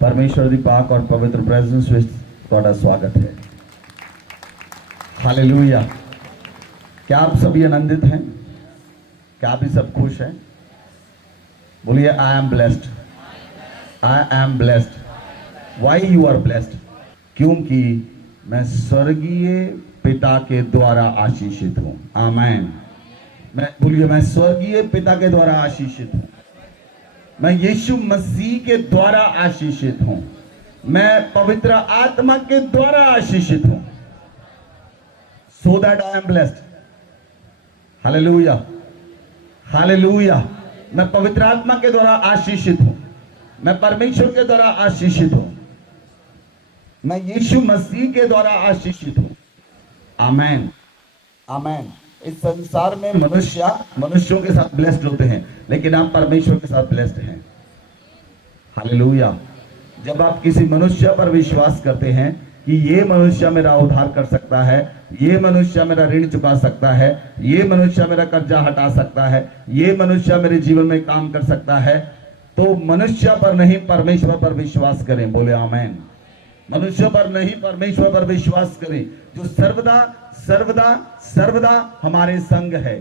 परमेश्वर दी पाक और पवित्र प्रेजेंस ਵਿੱਚ ਤੁਹਾਡਾ स्वागत है। हालेलुया। क्या आप सभी आनंदित हैं? क्या आप भी सब खुश हैं? बोलिए I am blessed, I am blessed. Why you are blessed? क्योंकि मैं स्वर्गीय पिता के द्वारा आशीषित हूं। आमेन। बोलिए मैं स्वर्गीय पिता के द्वारा आशीषित हूं। मैं यीशु मसीह के द्वारा आशीषित हूं। मैं पवित्र आत्मा के द्वारा आशीषित हूं। So that I am blessed. Hallelujah, hallelujah. मैं पवित्र आत्मा के द्वारा आशीषित हूं। मैं परमेश्वर के द्वारा आशीषित हूं। मैं यीशु मसीह के द्वारा आशीषित हूं। आमेन, आमेन। इस संसार में मनुष्यों के साथ ब्लेस्ड होते हैं, लेकिन आप परमेश्वर के साथ ब्लेस्ड हैं। हालेलुया। जब आप किसी मनुष्य पर विश्वास करते हैं कि ये मनुष्य मेरा उद्धार कर सकता है, ये मनुष्य मेरा ऋण चुका सकता है, ये मनुष्य मेरा कर्जा हटा सकता है, ये मनुष्य मेरे जीवन में काम कर सकता है, तो मनुष्य पर नहीं परमेश्वर पर विश्वास करें। बोले आमेन। मनुष्य पर नहीं परमेश्वर पर विश्वास करें, जो सर्वदा सर्वदा सर्वदा हमारे संग है।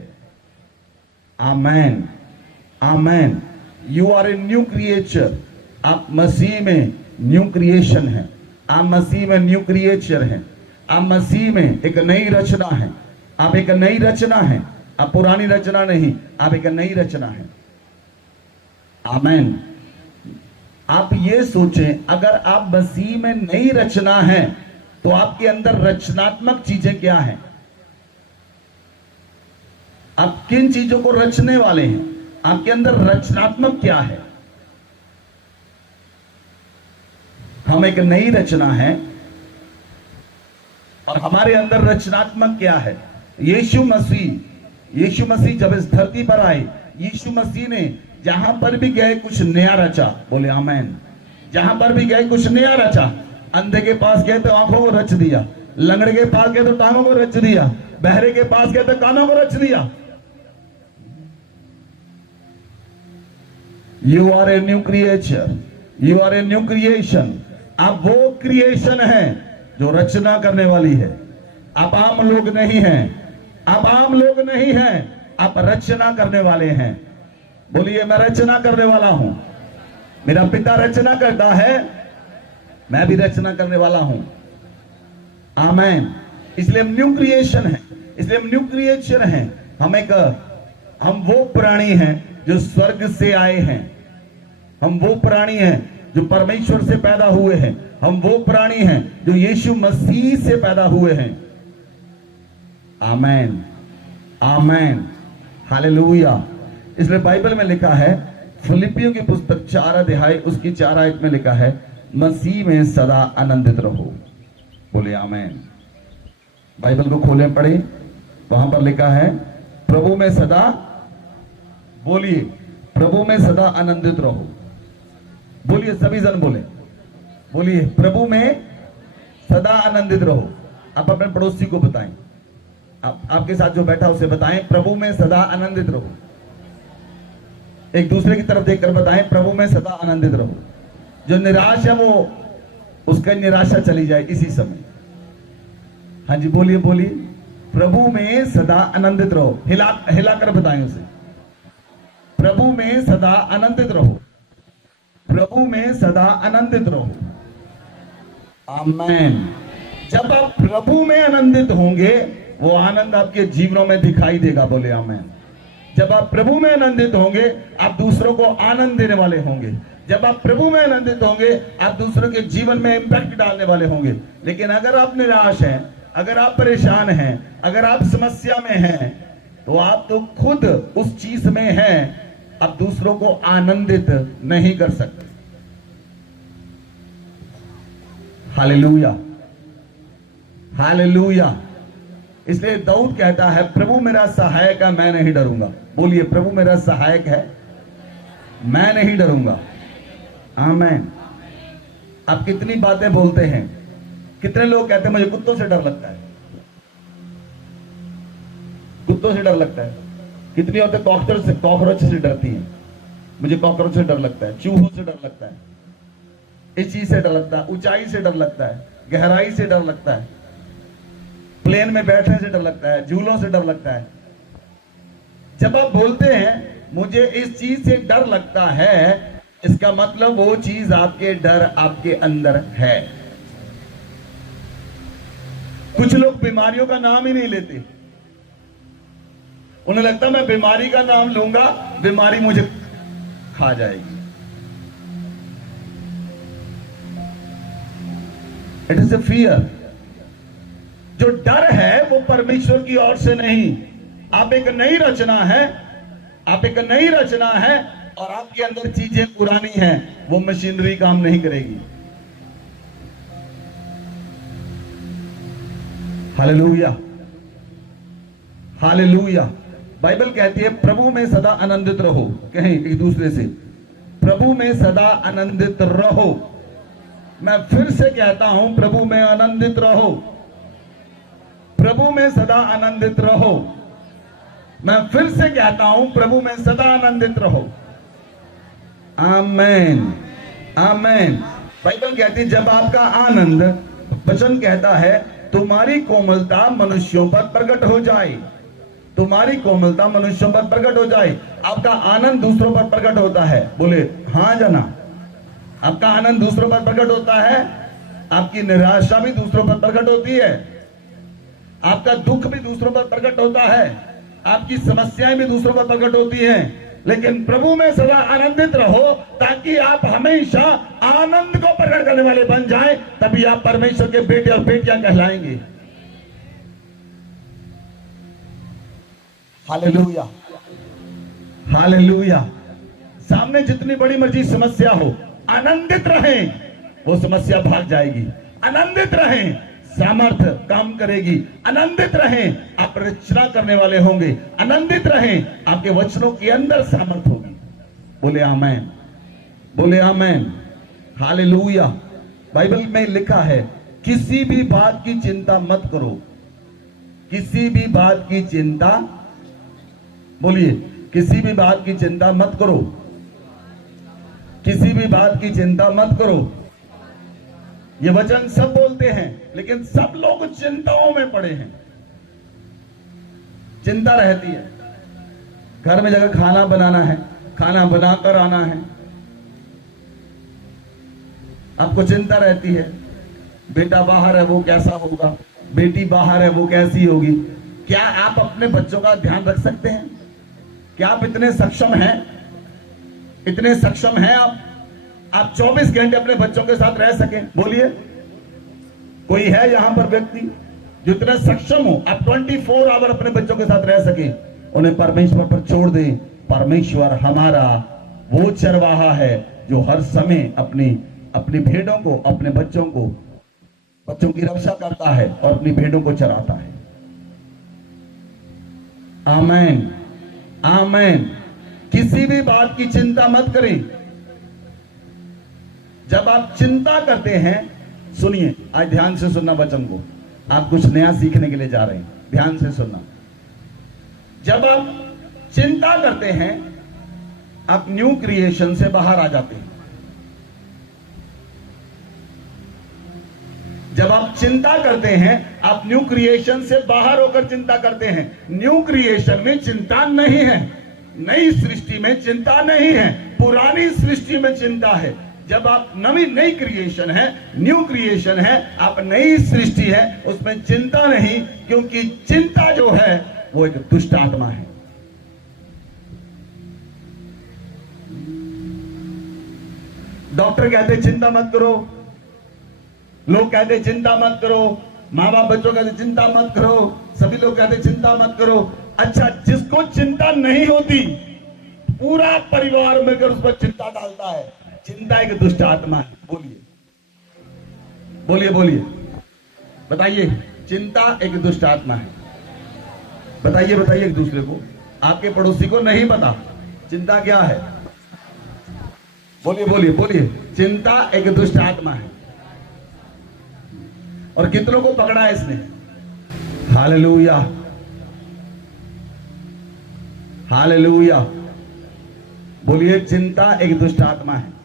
Amen, amen. You are a new creature. आप मसीह में न्यू क्रिएशन है। आप मसीह में न्यू क्रिएचर हैं। आप मसीह में एक नई रचना है। आप एक नई रचना है। आप पुरानी रचना नहीं, आप एक नई रचना है। आमेन। आप ये सोचें, अगर आप मसीह में नई रचना है तो आपके अंदर रचनात्मक चीजें क्या हैं? आप किन चीजों को रचने वाले हैं? आपके अंदर रचनात्मक क्या है? हम एक नई रचना है और हमारे अंदर रचनात्मक क्या है? यीशु मसीह जब इस धरती पर आए, यीशु मसीह ने जहां पर भी गए कुछ नया रचा। बोले आमेन। जहां पर भी गए कुछ नया रचा। अंधे के पास गए तो आंखों को रच दिया, लंगड़े के पास गए तो टांगों को रच दिया, बहरे के पास गए तो कानों को रच दिया। You are a new creature, you are a new creation. आप वो क्रिएशन है जो रचना करने वाली है। आप आम लोग नहीं हैं, आप आम लोग नहीं हैं, आप रचना करने वाले हैं। बोलिए मैं रचना करने वाला हूं। मेरा पिता रचना करता है, मैं भी रचना करने वाला हूं। आमेन। इसलिए हम न्यू क्रिएशन है, इसलिए हम न्यू क्रिएचर हैं। हम वो प्राणी हैं जो स्वर्ग से आए हैं। हम वो प्राणी हैं जो परमेश्वर से पैदा हुए हैं। हम वो प्राणी हैं जो यीशु मसीह से पैदा हुए हैं। आमेन, आमेन, हालेलुया। इसलिए बाइबल में लिखा है, फिलिपियों की पुस्तक 4 अध्याय उसकी 4 आयत में लिखा है, मसीह में सदा आनंदित रहो। बोले आमेन। बाइबल को खोलें, पढ़े, वहां पर लिखा है प्रभु में सदा, बोलिए प्रभु में सदा आनंदित रहो। बोलिए सभी जन बोले, बोलिए प्रभु में सदा आनंदित रहो। आप अपने पड़ोसी को बताएं, आपके साथ जो बैठा उसे बताएं प्रभु में सदा आनंदित रहो। एक दूसरे की तरफ देखकर बताएं प्रभु में सदा आनंदित रहो। जो निराश है वो उसका निराशा चली जाए इसी समय। हाँ जी, बोलिए बोलिए प्रभु में सदा आनंदित रहो। हिलाकर बताएं उसे, प्रभु में सदा आनंदित रहो, प्रभु में सदा आनंदित रहो। आमेन। जब आप प्रभु में आनंदित होंगे, वो आनंद आपके जीवनों में दिखाई देगा। बोले आमेन। जब आप प्रभु में आनंदित होंगे, आप दूसरों को आनंद देने वाले होंगे। जब आप प्रभु में आनंदित होंगे, आप दूसरों के जीवन में इंपैक्ट डालने वाले होंगे। लेकिन अगर आप निराश हैं, अगर आप परेशान हैं, अगर आप समस्या में हैं, तो आप तो खुद उस चीज में हैं, आप दूसरों को आनंदित नहीं कर सकते। Hallelujah, hallelujah. इसलिए दाऊद कहता है प्रभु मेरा सहायक है, मैं नहीं डरूंगा। बोलिए प्रभु मेरा सहायक है, मैं नहीं डरूंगा। आमेन। आप कितनी बातें बोलते हैं। कितने लोग कहते हैं मुझे कुत्तों से डर लगता है, कुत्तों से डर लगता है। कितनी औरतें कॉकरोच से डरती हैं। मुझे कॉकरोच से डर लगता है, चूहों से डर लगता है। इस चीज से डर लगता है, ऊंचाई से डर लगता है, गहराई से डर लगता है, प्लेन में बैठने से डर लगता है, झूलों से डर लगता है। जब आप बोलते हैं मुझे इस चीज से डर लगता है, इसका मतलब वो चीज आपके डर आपके अंदर है। कुछ लोग बीमारियों का नाम ही नहीं लेते, उन्हें लगता मैं बीमारी का नाम लूंगा बीमारी मुझे खा जाएगी। It is a fear. जो डर है वो परमेश्वर की ओर से नहीं। आप एक नई रचना है, आप एक नई रचना है और आपके अंदर चीजें पुरानी हैं, वो मशीनरी काम नहीं करेगी। Hallelujah, hallelujah. बाइबल कहती है प्रभु में सदा आनंदित रहो। कहें एक दूसरे से, प्रभु में सदा आनंदित रहो। मैं फिर से कहता हूं, प्रभु में आनंदित रहो, प्रभु में सदा आनंदित रहो। मैं फिर से कहता हूं, प्रभु में सदा आनंदित रहो। आमेन, आमेन। बाइबल कहती है जब आपका आनंद, वचन कहता है तुम्हारी कोमलता मनुष्यों पर प्रकट हो जाए, तुम्हारी कोमलता मनुष्यों पर प्रकट हो जाए। आपका आनंद दूसरों पर प्रकट होता है। बोले हां जना। आपका आनंद दूसरों पर प्रकट होता है, आपकी निराशा भी दूसरों पर प्रकट होती है, आपका दुख भी दूसरों पर प्रकट होता है, आपकी समस्याएं भी दूसरों पर प्रकट होती हैं। लेकिन प्रभु में सदा आनंदित रहो ताकि आप हमेशा आनंद को प्रकट करने वाले बन जाएं, तभी आप परमेश्वर के बेटे और बेटियां कहलाएंगे। Hallelujah, hallelujah. सामने जितनी बड़ी मर्जी समस्या हो, आनंदित रहें, वो समस्या भाग जाएगी। आनंदित रहें, सामर्थ्य काम करेगी। आनंदित रहें, आप रचना करने वाले होंगे। आनंदित रहें, आपके वचनों के अंदर सामर्थ्य होगी। बोले आमेन, बोले आमेन, हालेलुया। बाइबल में लिखा है किसी भी बात की चिंता मत करो, किसी भी बात की चिंता, बोलिए किसी भी बात की चिंता मत करो, किसी भी बात की चिंता मत करो। ये वचन सब बोलते हैं, लेकिन सब लोग चिंताओं में पड़े हैं। चिंता रहती है, घर में जगह खाना बनाना है, खाना बनाकर आना है, आपको चिंता रहती है। बेटा बाहर है वो कैसा होगा, बेटी बाहर है वो कैसी होगी। क्या आप अपने बच्चों का ध्यान रख सकते हैं? क्या आप इतने सक्षम हैं, इतने सक्षम हैं आप 24 घंटे अपने बच्चों के साथ रह सकें? बोलिए, कोई है यहां पर व्यक्ति जो इतना सक्षम हो आप 24 आवर अपने बच्चों के साथ रह सके? उन्हें परमेश्वर पर छोड़ दें। परमेश्वर हमारा वो चरवाहा है जो हर समय अपनी भेड़ों को, अपने बच्चों की रक्षा करता है और अपनी भेड़ों को चराता है। आमेन, आमेन। किसी भी बात की चिंता मत करें। जब आप चिंता करते हैं, सुनिए, आज ध्यान से सुनना वचन को, आप कुछ नया सीखने के लिए जा रहे हैं, ध्यान से सुनना। जब आप चिंता करते हैं, आप न्यू क्रिएशन से बाहर आ जाते हैं। जब आप चिंता करते हैं, आप न्यू क्रिएशन से बाहर होकर चिंता करते हैं। न्यू क्रिएशन में चिंता नहीं है, नई सृष्टि में चिंता नहीं है, पुरानी सृष्टि में चिंता है। जब आप नई क्रिएशन है, न्यू क्रिएशन है, आप नई सृष्टि है, उसमें चिंता नहीं, क्योंकि चिंता जो है वो एक दुष्ट आत्मा है। डॉक्टर कहते चिंता मत करो, लोग कहते चिंता मत करो, माँ बाप बच्चों कहते चिंता मत करो, सभी लोग कहते चिंता मत करो। अच्छा, जिसको चिंता नहीं होती, पूरा परिवार मिलकर उस पर चिंता डालता है। चिंता एक दुष्ट आत्मा है। बोलिए, बोलिए, बोलिए, बताइए, चिंता एक दुष्ट आत्मा है। बताइए, बताइए एक दूसरे को, आपके पड़ोसी को नहीं पता चिंता क्या है? बोलिए, बोलिए, बोलिए, चिंता एक दुष्ट आत्मा है। और कितनों को पकड़ा है इसने? Hallelujah, hallelujah. बोलिए, चिंता एक दुष्ट आत्मा है।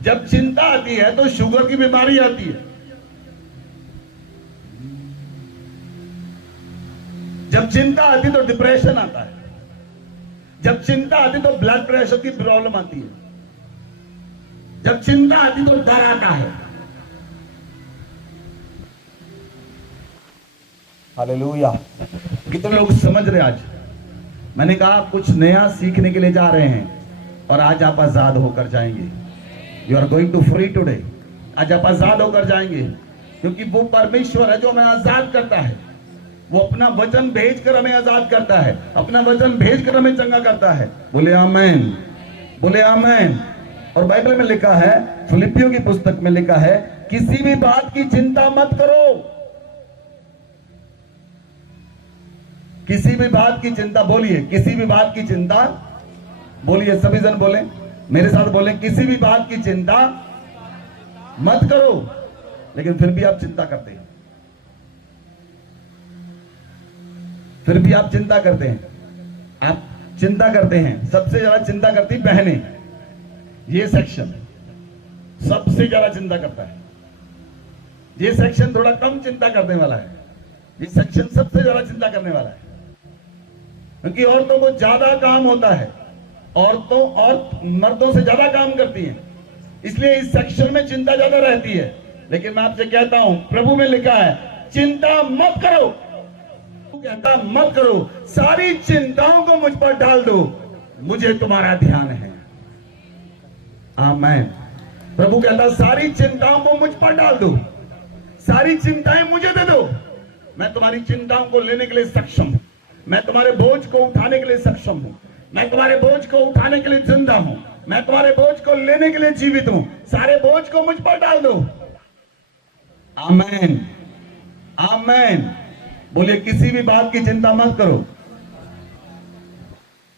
जब चिंता आती है तो शुगर की बीमारी आती है, जब चिंता आती तो डिप्रेशन आता है, जब चिंता आती तो ब्लड प्रेशर की प्रॉब्लम आती है, जब चिंता आती तो डर आता है। हालेलुया। कितने लोग समझ रहे? आज मैंने कहा कुछ नया सीखने के लिए जा रहे हैं और आज आप आजाद होकर जाएंगे। You are going to free today. आज आप आजाद होकर जाएंगे, क्योंकि वो परमेश्वर है जो हमें आजाद करता है। वो अपना वचन भेजकर हमें आजाद करता है, अपना वचन भेजकर हमें चंगा करता है। बोले आमेन, बोले आमेन। और बाइबल में लिखा है, फिलिपियों की पुस्तक में लिखा है, किसी भी बात की चिंता मत करो। किसी भी बात की चिंता, बोलिए किसी भी बात की चिंता, बोलिए सभी जन बोले, मेरे साथ बोले, किसी भी बात की चिंता मत करो। लेकिन फिर भी आप चिंता करते हैं, फिर भी आप चिंता करते हैं, आप चिंता करते हैं। सबसे ज्यादा चिंता करती बहनें। ये सेक्शन सबसे ज्यादा चिंता करता है। ये सेक्शन थोड़ा कम चिंता करने वाला है, ये सेक्शन सबसे ज्यादा चिंता करने वाला है, क्योंकि औरतों को ज्यादा काम होता है। औरतों और मर्दों से ज्यादा काम करती हैं, इसलिए इस सेक्शन में चिंता ज्यादा रहती है। लेकिन मैं आपसे कहता हूं, प्रभु में लिखा है, चिंता मत करो, कहता मत करो, सारी चिंताओं को मुझ पर डाल दो, मुझे तुम्हारा ध्यान है। आमीन। प्रभु कहता सारी चिंताओं को मुझ पर डाल दो, सारी चिंताएं मुझे दे दो। मैं तुम्हारी चिंताओं को लेने के लिए सक्षम हूं, मैं तुम्हारे बोझ को उठाने के लिए सक्षम हूं, मैं तुम्हारे बोझ को उठाने के लिए जिंदा हूं, मैं तुम्हारे बोझ को लेने के लिए जीवित हूं। सारे बोझ को मुझ पर डाल दो। आमीन, आमीन। बोलिए किसी भी बात की चिंता मत करो।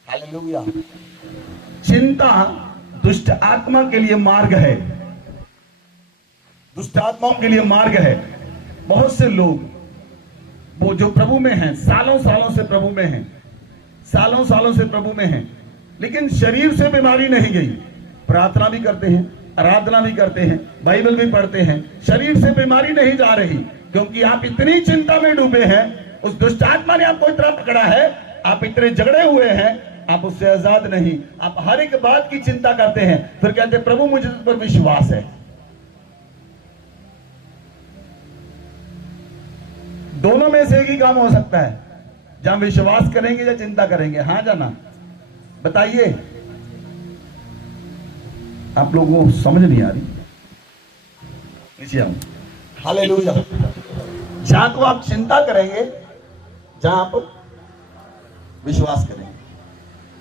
हालेलुया। चिंता दुष्ट आत्मा के लिए मार्ग है, दुष्ट आत्माओं के लिए मार्ग है। बहुत से लोग वो जो प्रभु में हैं, सालों सालों से प्रभु में हैं, सालों सालों से प्रभु में हैं, लेकिन शरीर से बीमारी नहीं गई। प्रार्थना भी करते हैं, आराधना भी करते हैं, बाइबल भी पढ़ते हैं, शरीर से बीमारी नहीं जा रही, क्योंकि आप इतनी चिंता में डूबे हैं। उस दुष्ट आत्मा ने आपको इतना पकड़ा है, आप इतने झगड़े हुए हैं, आप उससे आजाद नहीं। आप हर एक बात की चिंता करते हैं, फिर कहते हैं प्रभु मुझे तुझ पर विश्वास है। दोनों में से एक ही काम हो सकता है, जहां विश्वास करेंगे या चिंता करेंगे। हाँ जाना, बताइए। आप लोगों को समझ नहीं आ रही? नीचे आओ। हालेलुया। जहां को आप चिंता करेंगे, जहां आप विश्वास करेंगे।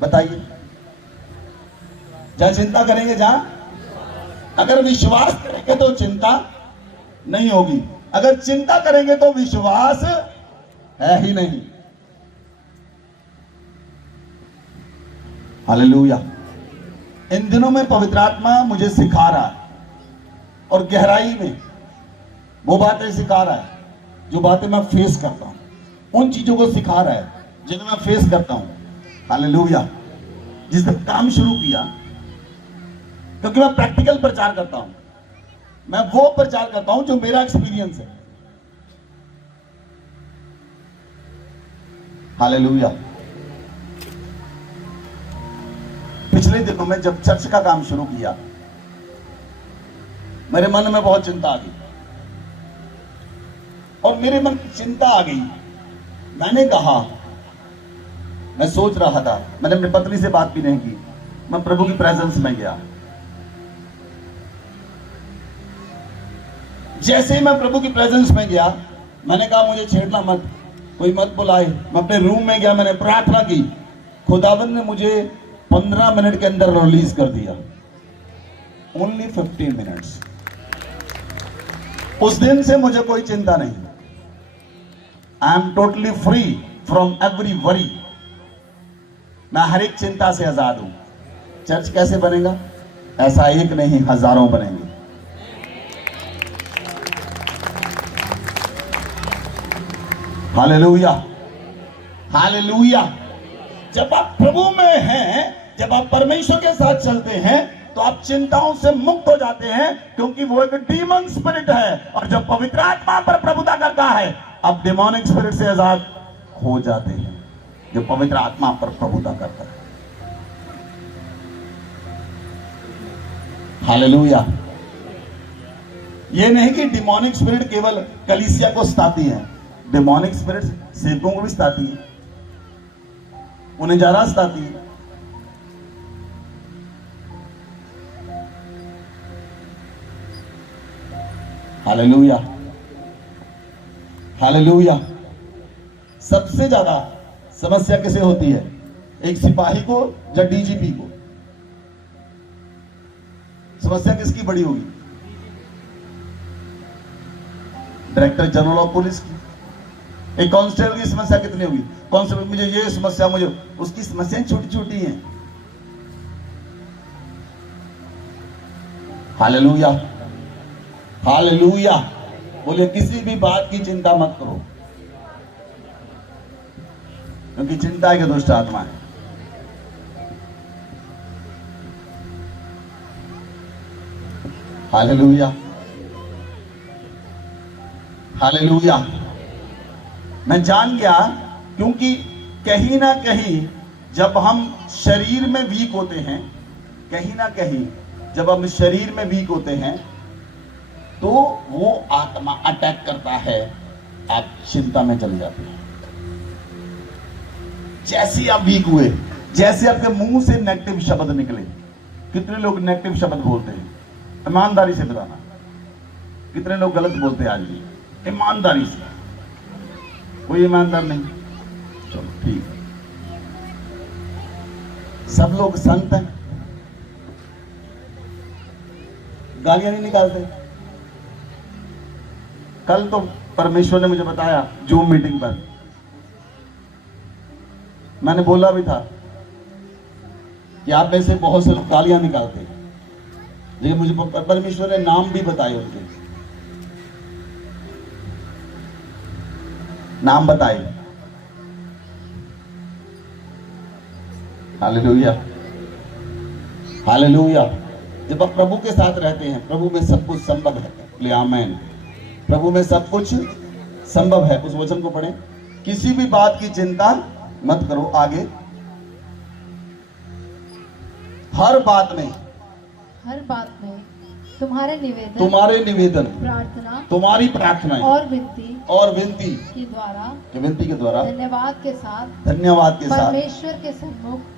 बताइए, जहां चिंता करेंगे, जहां अगर विश्वास करेंगे तो चिंता नहीं होगी, अगर चिंता करेंगे तो विश्वास है ही नहीं। हालेलुया। इन दिनों में पवित्र आत्मा मुझे सिखा रहा है, और गहराई में वो बातें सिखा रहा है जो बातें मैं फेस करता हूं, उन चीजों को सिखा रहा है जिन्हें मैं फेस करता हूं। हालेलुया। जिसने काम शुरू किया, क्योंकि मैं प्रैक्टिकल प्रचार करता हूं, मैं वो प्रचार करता हूं जो मेरा एक्सपीरियंस है। हालेलुया। पिछले दिनों में जब चर्च का काम शुरू किया, मेरे मन में बहुत चिंता आ गई, और मेरे मन में चिंता आ गई। मैंने कहा, मैं सोच रहा था, मैंने अपनी पत्नी से बात भी नहीं की, मैं प्रभु की प्रेजेंस में गया। जैसे ही मैं प्रभु की प्रेजेंस में गया, मैंने कहा मुझे छेड़ना मत, कोई मत बुलाए। मैं अपने रूम में गया, मैंने प्रार्थना की, खुदावन ने मुझे 15 मिनट के अंदर रिलीज कर दिया। Only 15 minutes. उस दिन से मुझे कोई चिंता नहीं। I am totally free from every worry. मैं हर एक चिंता से आजाद हूं। चर्च कैसे बनेगा? ऐसा एक नहीं, हजारों बनेंगे। Hallelujah, hallelujah. जब आप प्रभु में हैं, जब आप परमेश्वर के साथ चलते हैं, तो आप चिंताओं से मुक्त हो जाते हैं, क्योंकि वो एक डीमन स्पिरिट है। और जब पवित्र आत्मा पर प्रभुता करता है, अब डिमोनिक स्पिरिट से आजाद हो जाते हैं, जो पवित्र आत्मा पर प्रभुता करता है। हालेलुया। ये नहीं कि डिमोनिक स्पिरिट केवल कलीसिया को सताती है, डिमोनिक स्पिरिट सेवकों को भी सताती है, उन्हें ज्यादा सताती है। Hallelujah, hallelujah. सबसे ज्यादा समस्या किसे होती है? एक सिपाही को या डीजीपी को? समस्या किसकी बड़ी होगी? डायरेक्टर जनरल ऑफ पुलिस की। एक कांस्टेबल की समस्या कितनी होगी? कांस्टेबल मुझे ये समस्या, मुझे उसकी समस्याएं छोटी छोटी हैं। Hallelujah, hallelujah. बोलिए किसी भी बात की चिंता मत करो, क्योंकि चिंता के दुष्ट आत्मा है। Hallelujah, hallelujah. मैं जान गया, क्योंकि कहीं ना कहीं जब हम शरीर में वीक होते हैं, कहीं ना कहीं जब हम शरीर में वीक होते हैं, तो वो आत्मा अटैक करता है, आप चिंता में चले जाते हैं। जैसे आप वीक हुए, जैसे आपके मुंह से नेगेटिव शब्द निकले। कितने लोग नेगेटिव शब्द बोलते हैं? ईमानदारी से बताना, कितने लोग गलत बोलते हैं आज भी? ईमानदारी से। कोई ईमानदार नहीं? चलो ठीक है, सब लोग संत हैं, गालियां नहीं निकालते। कल तो परमेश्वर ने मुझे बताया जूम मीटिंग पर, मैंने बोला भी था कि आप में से बहुत से लोग गालियां निकालते हैं, लेकिन मुझे परमेश्वर ने नाम भी बताए, उनके नाम बताए। Hallelujah, hallelujah. जब आप प्रभु के साथ रहते हैं, प्रभु में सब कुछ संभव है। बोले आमीन। प्रभु में सब कुछ संभव है। उस वचन को पढ़ें, किसी भी बात की चिंता मत करो। आगे, हर बात में तुम्हारे निवेदन प्रार्थना, तुम्हारी प्रार्थनाएं और विनती के के द्वारा धन्यवाद के साथ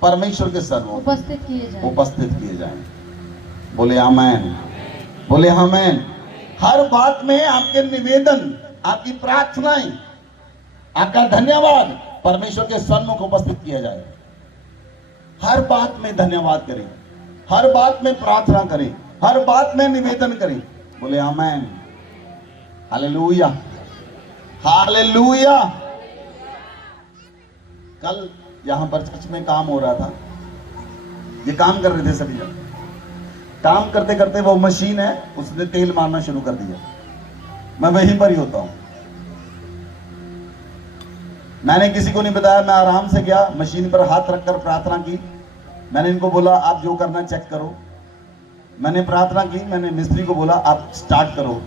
परमेश्वर के सन्मुख उपस्थित किए जाएं। बोले आमीन, बोले आमीन। हर बात में आपके निवेदन, आपकी प्रार्थनाएं, आपका धन्यवाद परमेश्वर के सन्मुख उपस्थित किया जाए। हर बात में धन्यवाद करें, हर बात में प्रार्थना करें, हर बात में निवेदन करें। बोले आमीन, हालेलुया, हालेलुया। कल यहां पर चर्च में काम हो रहा था, ये काम कर रहे थे सभी जन। काम करते करते वो मशीन है, उसने तेल मारना शुरू कर दिया। मैं वहीं पर ही होता हूं, मैंने किसी को नहीं बताया। मैं आराम से गया, मशीन पर हाथ रखकर प्रार्थना की। मैंने इनको बोला आप जो करना चेक करो। मैंने प्रार्थना की, मैंने मिस्त्री को बोला आप स्टार्ट करो।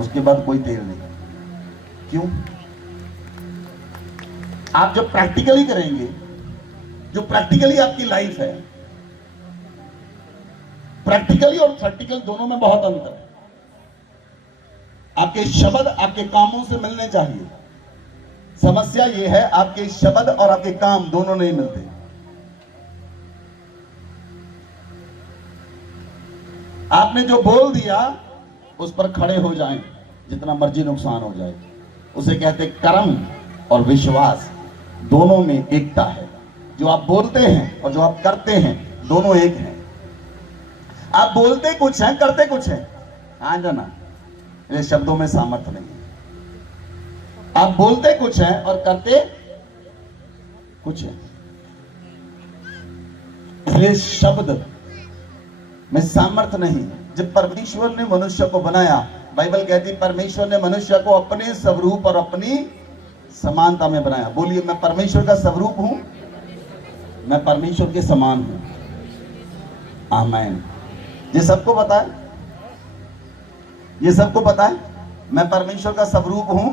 उसके बाद कोई तेल नहीं। क्यों? आप जब प्रैक्टिकली करेंगे, जो प्रैक्टिकली आपकी लाइफ है, प्रैक्टिकली और प्रैक्टिकल दोनों में बहुत अंतर है। आपके शब्द आपके कामों से मिलने चाहिए। समस्या यह है, आपके शब्द और आपके काम दोनों नहीं मिलते। आपने जो बोल दिया उस पर खड़े हो जाएं, जितना मर्जी नुकसान हो जाए। उसे कहते कर्म और विश्वास दोनों में एकता है। जो आप बोलते हैं और जो आप करते हैं दोनों एक हैं। आप बोलते कुछ हैं, करते कुछ हैं। हाँ जाना, ये शब्दों में सामर्थ्य नहीं है। आप बोलते कुछ हैं और करते कुछ हैं। इसलिए शब्द में सामर्थ्य नहीं। जब परमेश्वर ने मनुष्य को बनाया, बाइबल कहती है परमेश्वर ने मनुष्य को अपने स्वरूप और अपनी समानता में बनाया। बोलिए मैं परमेश्वर का स्वरूप हूं, मैं परमेश्वर के समान हूं। आमीन। ये सबको पता है, ये सबको पता है मैं परमेश्वर का स्वरूप हूं,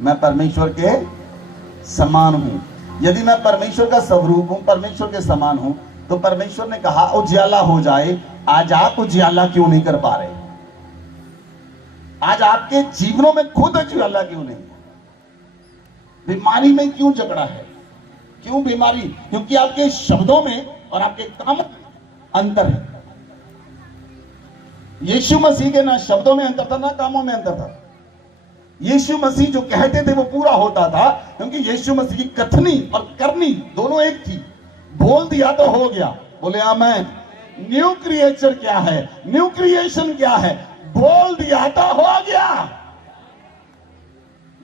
मैं परमेश्वर के समान हूं। यदि मैं परमेश्वर का स्वरूप हूं, परमेश्वर के समान हूं, तो परमेश्वर ने कहा उजियाला हो जाए। आज आप उजियाला क्यों नहीं कर पा रहे? आज आपके जीवनों में खुद उजियाला क्यों नहीं? बीमारी में क्यों झगड़ा है? क्यों बीमारी? क्योंकि आपके शब्दों में और आपके कामों में अंतर है। यीशु मसीह के ना शब्दों में अंतर था ना कामों में अंतर था। यीशु मसीह जो कहते थे वो पूरा होता था, क्योंकि यीशु मसीह की कथनी और करनी दोनों एक थी। बोल दिया तो हो गया। बोले आमीन। न्यू क्रिएचर क्या है? न्यू क्रिएशन क्या है? बोल दिया तो हो गया।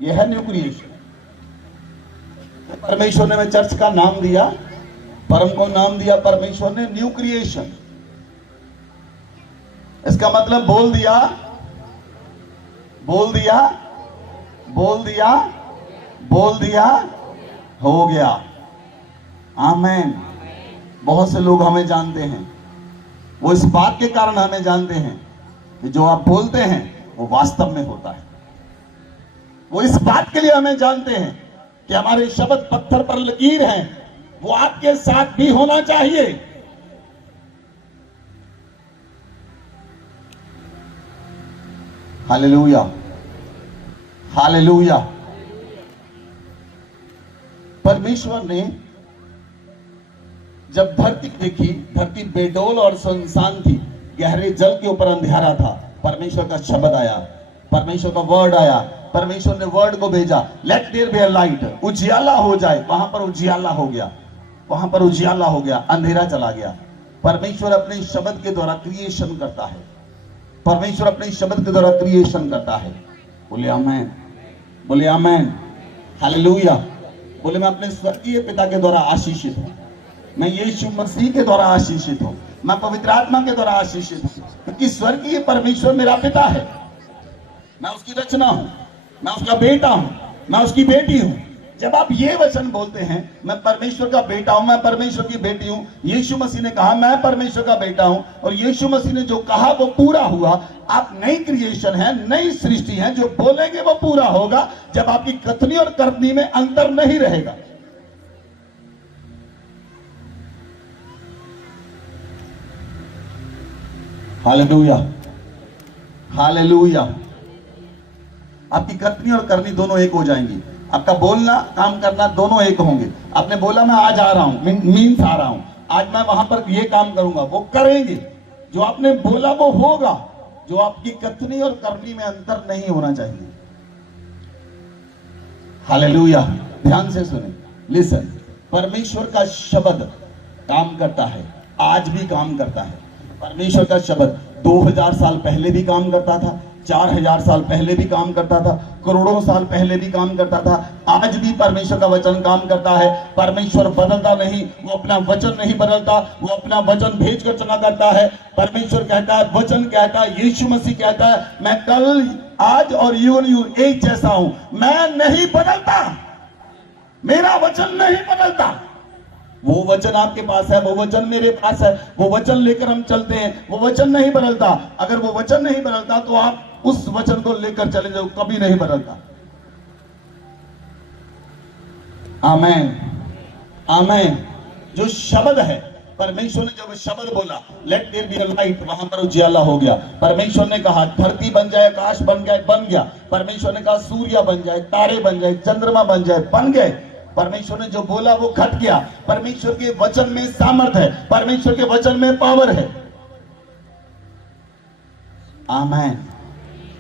यह है न्यू क्रिएशन। परमेश्वर ने मैं चर्च का नाम दिया, परम को नाम दिया परमेश्वर ने न्यू क्रिएशन। इसका मतलब बोल दिया, बोल दिया, बोल दिया, बोल दिया, हो गया। आमीन। बहुत से लोग हमें जानते हैं, वो इस बात के कारण हमें जानते हैं कि जो आप बोलते हैं वो वास्तव में होता है। वो इस बात के लिए हमें जानते हैं कि हमारे शब्द पत्थर पर लकीर हैं, वो आपके साथ भी होना चाहिए। Hallelujah, hallelujah. परमेश्वर ने जब धरती देखी, धरती बेडोल और सुनसान थी, गहरे जल के ऊपर अंधेरा था। परमेश्वर का शब्द आया, परमेश्वर का वर्ड आया, परमेश्वर ने वर्ड को भेजा, let there be a light, उजियाला हो जाए। वहां पर उजियाला हो गया, वहां पर उजियाला हो गया, अंधेरा चला गया। परमेश्वर अपने शब्द के द्वारा क्रिएशन करता है। परमेश्वर अपने शब्द के द्वारा क्रिएशन करता है। बोले आमीन, बोले आमीन, हालेलुया। बोले मैं अपने स्वर्गीय पिता के द्वारा आशीषित हूं, मैं यीशु मसीह के द्वारा आशीषित हूं, मैं पवित्र आत्मा के द्वारा आशीषित हूं, क्योंकि स्वर्गीय परमेश्वर मेरा पिता है। मैं उसकी रचना हूं, मैं उसका बेटा हूं, मैं उसकी बेटी हूं। जब आप ये वचन बोलते हैं, मैं परमेश्वर का बेटा हूं, मैं परमेश्वर की बेटी हूं, यीशु मसीह ने कहा मैं परमेश्वर का बेटा हूं, और यीशु मसीह ने जो कहा वो पूरा हुआ। आप नई क्रिएशन है, नई सृष्टि है। जो बोलेंगे वो पूरा होगा जब आपकी कथनी और करनी में अंतर नहीं रहेगा। Hallelujah, hallelujah. आपकी कथनी और करनी दोनों एक हो जाएंगी। आपका बोलना, काम करना दोनों एक होंगे। आपने बोला मैं आज आ रहा हूं, मीन्स आ रहा हूं, आज मैं वहां पर ये काम करूंगा, वो करेंगे। जो आपने बोला वो होगा। जो आपकी कथनी और करनी में अंतर नहीं होना चाहिए। हालेलुया। ध्यान से सुने, लिसन। परमेश्वर का शब्द काम करता है, आज भी काम करता है। परमेश्वर का शब्द 2000 साल पहले भी काम करता था, 4000 साल पहले भी काम करता था, करोड़ों साल पहले भी काम करता था, आज भी परमेश्वर का वचन काम करता है। परमेश्वर बदलता नहीं, वो अपना वचन नहीं बदलता, वो अपना वचन भेजकर चला करता है। परमेश्वर कहता है, वचन कहता है, यीशु मसीह कहता है, मैं कल, आज और यूं एक जैसा हूं, मैं नहीं बदलता, मेरा वचन नहीं बदलता। वो वचन आपके पास है, वो वचन मेरे पास है, वो वचन लेकर हम चलते हैं, वो वचन नहीं बदलता। अगर वो वचन नहीं बदलता तो आप उस वचन को लेकर चले जाओ, कभी नहीं बदलता। आमीन, आमीन। जो शब्द है, परमेश्वर ने जब शब्द बोला let there be a light, वहां पर उजियाला हो गया। परमेश्वर ने कहा धरती बन जाए, आकाश बन गए, बन गया। परमेश्वर ने कहा सूर्य बन जाए, तारे बन जाए, चंद्रमा बन जाए, बन गए। परमेश्वर ने जो बोला वो घट गया। परमेश्वर के वचन में सामर्थ्य है, परमेश्वर के वचन में पावर है। आमीन।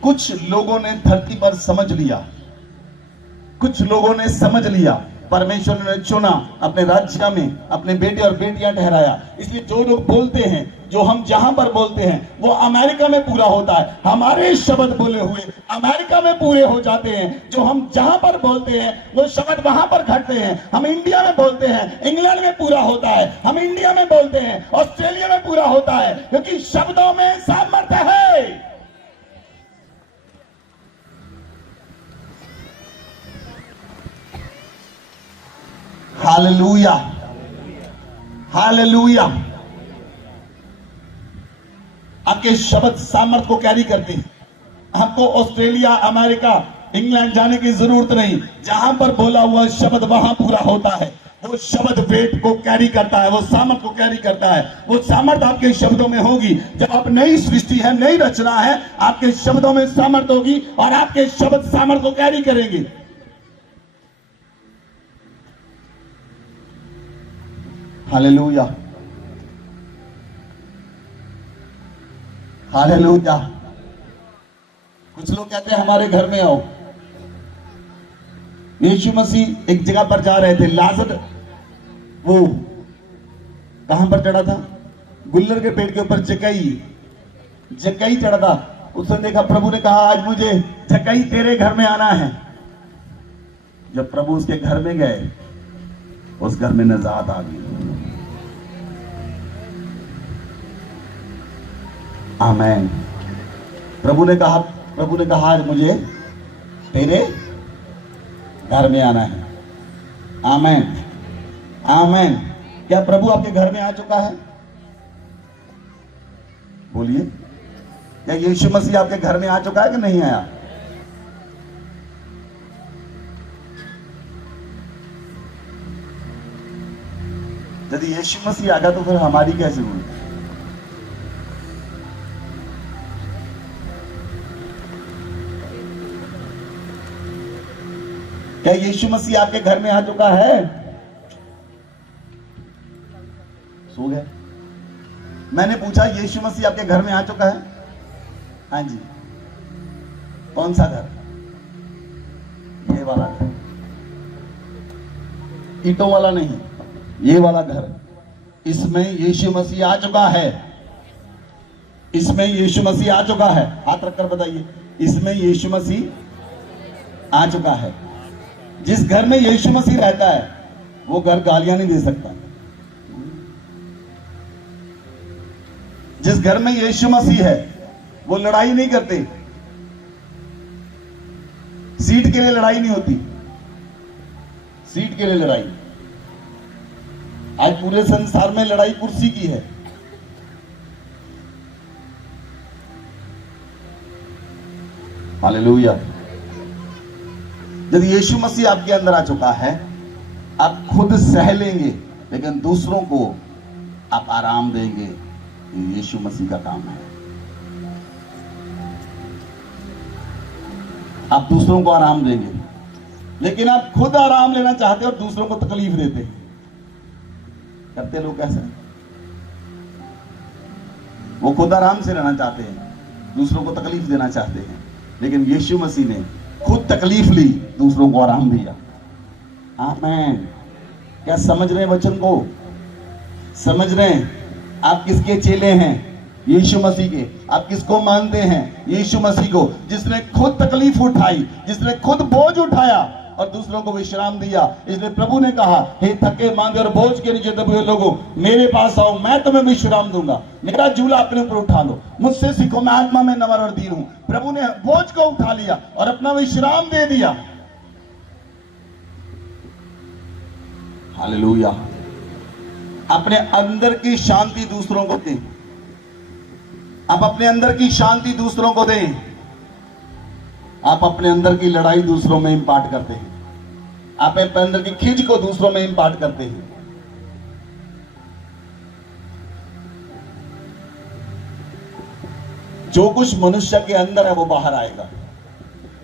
कुछ लोगों ने धरती पर समझ लिया, कुछ लोगों ने समझ लिया। परमेश्वर ने चुना, अपने राज्य में अपने बेटे और बेटियां ठहराया। इसलिए जो लोग बोलते हैं, जो हम जहां पर बोलते हैं, वो अमेरिका में पूरा होता है। हमारे शब्द बोले हुए अमेरिका में पूरे हो जाते हैं। जो हम जहां पर बोलते हैं वो शब्द वहां पर घटते हैं। हम इंडिया में बोलते हैं, इंग्लैंड में पूरा होता है। हम इंडिया में बोलते हैं, ऑस्ट्रेलिया में पूरा होता है, क्योंकि शब्दों में सामर्थ्य है। Hallelujah, hallelujah. आपके शब्द सामर्थ को कैरी करते हैं। आपको ऑस्ट्रेलिया, अमेरिका, इंग्लैंड जाने की जरूरत नहीं। जहां पर बोला हुआ शब्द वहां पूरा होता है। वो शब्द वेट को कैरी करता है, वो सामर्थ को कैरी करता है। वो सामर्थ आपके शब्दों में होगी। जब आप नई सृष्टि है, नई रचना है, आपके शब्दों में सामर्थ होगी और आपके शब्द सामर्थ को कैरी करेंगे। Hallelujah, hallelujah. कुछ लोग कहते हैं हमारे घर में आओ। यीशु मसीह एक जगह पर जा रहे थे। लाजर वो कहां पर चढ़ा था? गुल्लर के पेड़ के ऊपर जक्कई चढ़ा था। उसने देखा, प्रभु ने कहा आज मुझे जक्कई तेरे घर में आना है। जब प्रभु उसके घर में गए, उस घर में निजात आ गई। आमीन। प्रभु ने कहा आज मुझे तेरे घर में आना है। आमीन, आमीन। क्या प्रभु आपके घर में आ चुका है? बोलिए, क्या यीशु मसीह आपके घर में आ चुका है कि नहीं आया? यदि यीशु मसीह आ गया तो फिर हमारी क्या जरूरत है? क्या यीशु मसीह आपके घर में आ चुका है? सो गए। मैंने पूछा, यीशु मसीह आपके घर में आ चुका है? हाँ जी। कौन सा घर? ये वाला घर, ईंटों वाला नहीं, ये वाला घर। इसमें यीशु मसीह आ चुका है। इसमें यीशु मसीह आ चुका है। हाथ रखकर बताइए, इसमें यीशु मसीह आ चुका है। जिस घर में यीशु मसीह रहता है, वो घर गालियां नहीं दे सकता। जिस घर में यीशु मसीह है, वो लड़ाई नहीं करते। सीट के लिए लड़ाई नहीं होती। सीट के लिए लड़ाई, आज पूरे संसार में लड़ाई कुर्सी की है। हालेलुया। यदि यीशु मसीह आपके अंदर आ चुका है, आप खुद सह लेंगे, लेकिन दूसरों को आप आराम देंगे। ये यीशु मसीह का काम है। आप दूसरों को आराम देंगे, लेकिन आप खुद आराम लेना चाहते हो और दूसरों को तकलीफ देते हैं। करते लोग कैसे? वो खुद आराम से रहना चाहते हैं, दूसरों को तकलीफ देना चाहते हैं। लेकिन यीशु मसीह ने खुद तकलीफ ली, दूसरों को आराम दिया। आमीन। क्या समझ रहे हैं वचन को? समझ रहे हैं? आप किसके चेले हैं? यीशु मसीह के। आप किसको मानते हैं? यीशु मसीह को, जिसने खुद तकलीफ उठाई, जिसने खुद बोझ उठाया और दूसरों को विश्राम दिया। इसलिए प्रभु ने कहा, हे थके मांदे और बोझ के नीचे दबे हुए लोगों, मेरे पास आओ, मैं तुम्हें विश्राम दूंगा। मेरा झूला अपने ऊपर उठा लो, मुझसे सीखो, मैं आत्मा में नम्र और दीन हूं। प्रभु ने बोझ को उठा लिया और अपना विश्राम दे दिया। हालेलुया। अपने अंदर की शांति दूसरों को दें। आप अपने अंदर की शांति दूसरों को दें। आप अपने अंदर की लड़ाई दूसरों में इंपार्ट करते हैं। आप अपने अंदर की खिंच को दूसरों में इंपार्ट करते हैं। जो कुछ मनुष्य के अंदर है वो बाहर आएगा।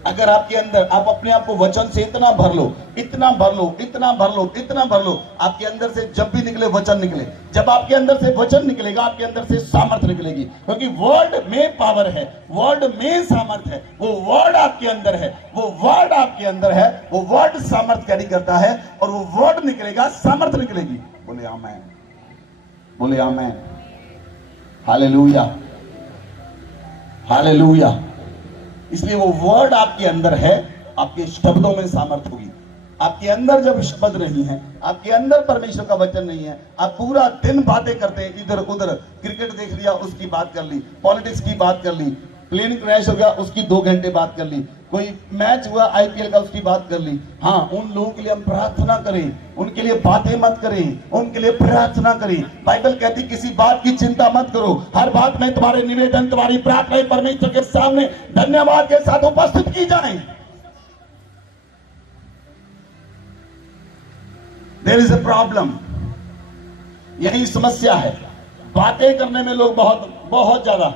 अगर आपके अंदर, आप अपने आप को वचन से इतना भर लो, इतना भर लो, इतना भर लो, इतना भर लो, आपके अंदर से जब भी निकले वचन निकले। जब आपके अंदर से वचन निकलेगा, आपके अंदर से सामर्थ निकलेगी, क्योंकि वर्ड में पावर है, वर्ड में सामर्थ है। वो वर्ड आपके अंदर है, वो वर्ड आपके अंदर है, वो वर्ड सामर्थ कैरी करता है और वो वर्ड निकलेगा, सामर्थ निकलेगी। बोले आमीन, बोले आमीन। Hallelujah, hallelujah. इसलिए वो वर्ड आपके अंदर है, आपके शब्दों में सामर्थ होगी। आपके अंदर जब शब्द नहीं है, आपके अंदर परमेश्वर का वचन नहीं है, आप पूरा दिन बातें करते हैं, इधर उधर, क्रिकेट देख लिया, उसकी बात कर ली, पॉलिटिक्स की बात कर ली, प्लेन क्रैश हो गया, उसकी 2 घंटे बात कर ली, कोई मैच हुआ आईपीएल का, उसकी बात कर ली। हाँ, उन लोगों के लिए हम प्रार्थना करें, उनके लिए बातें मत करें, उनके लिए प्रार्थना करें। बाइबल कहती किसी बात की चिंता मत करो, हर बात में तुम्हारे निवेदन, तुम्हारी प्रार्थना परमेश्वर के सामने धन्यवाद के साथ उपस्थित की जाए। देयर इज अ प्रॉब्लम, यही समस्या है। बातें करने में लोग बहुत ज्यादा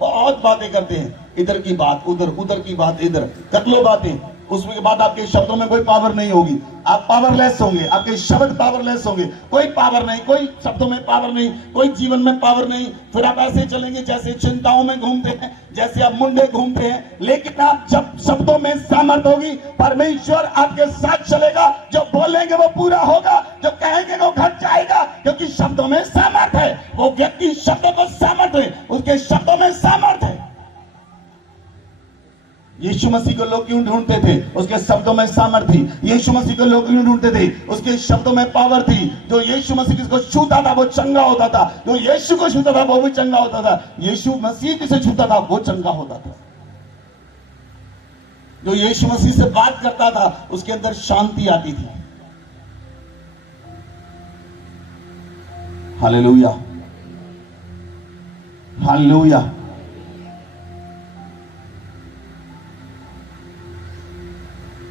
बहुत बातें करते हैं, इधर की बात उधर, उधर की बात इधर, कर लो बातें, उसके बाद आपके शब्दों में कोई पावर नहीं होगी, आप पावरलेस होंगे, आपके शब्द पावरलेस होंगे, कोई पावर नहीं, कोई शब्दों में पावर नहीं, कोई जीवन में पावर नहीं। फिर आप ऐसे चलेंगे जैसे चिंताओं में घूमते हैं, जैसे आप मुंडे घूमते हैं। लेकिन आप जब शब्दों में सामर्थ होगी, परमेश्वर आपके साथ चलेगा, जो बोलेंगे वो पूरा होगा, जो कहेंगे वो घट जाएगा, क्योंकि शब्दों में सामर्थ है। वो व्यक्ति शब्दों को सामर्थ है, उसके शब्दों में सामर्थ है। यीशु मसीह को लोग क्यों ढूंढते थे? उसके शब्दों में सामर्थ्य थी। यीशु मसीह को लोग क्यों ढूंढते थे? उसके शब्दों में पावर थी। जो यीशु मसीह जिसको छूता था वो चंगा होता था, जो यीशु को छूता था वो भी चंगा होता था, यीशु मसीह जिसे छूता था वो चंगा होता था। जो यीशु मसीह से बात करता था उसके अंदर शांति आती थी। Hallelujah, hallelujah.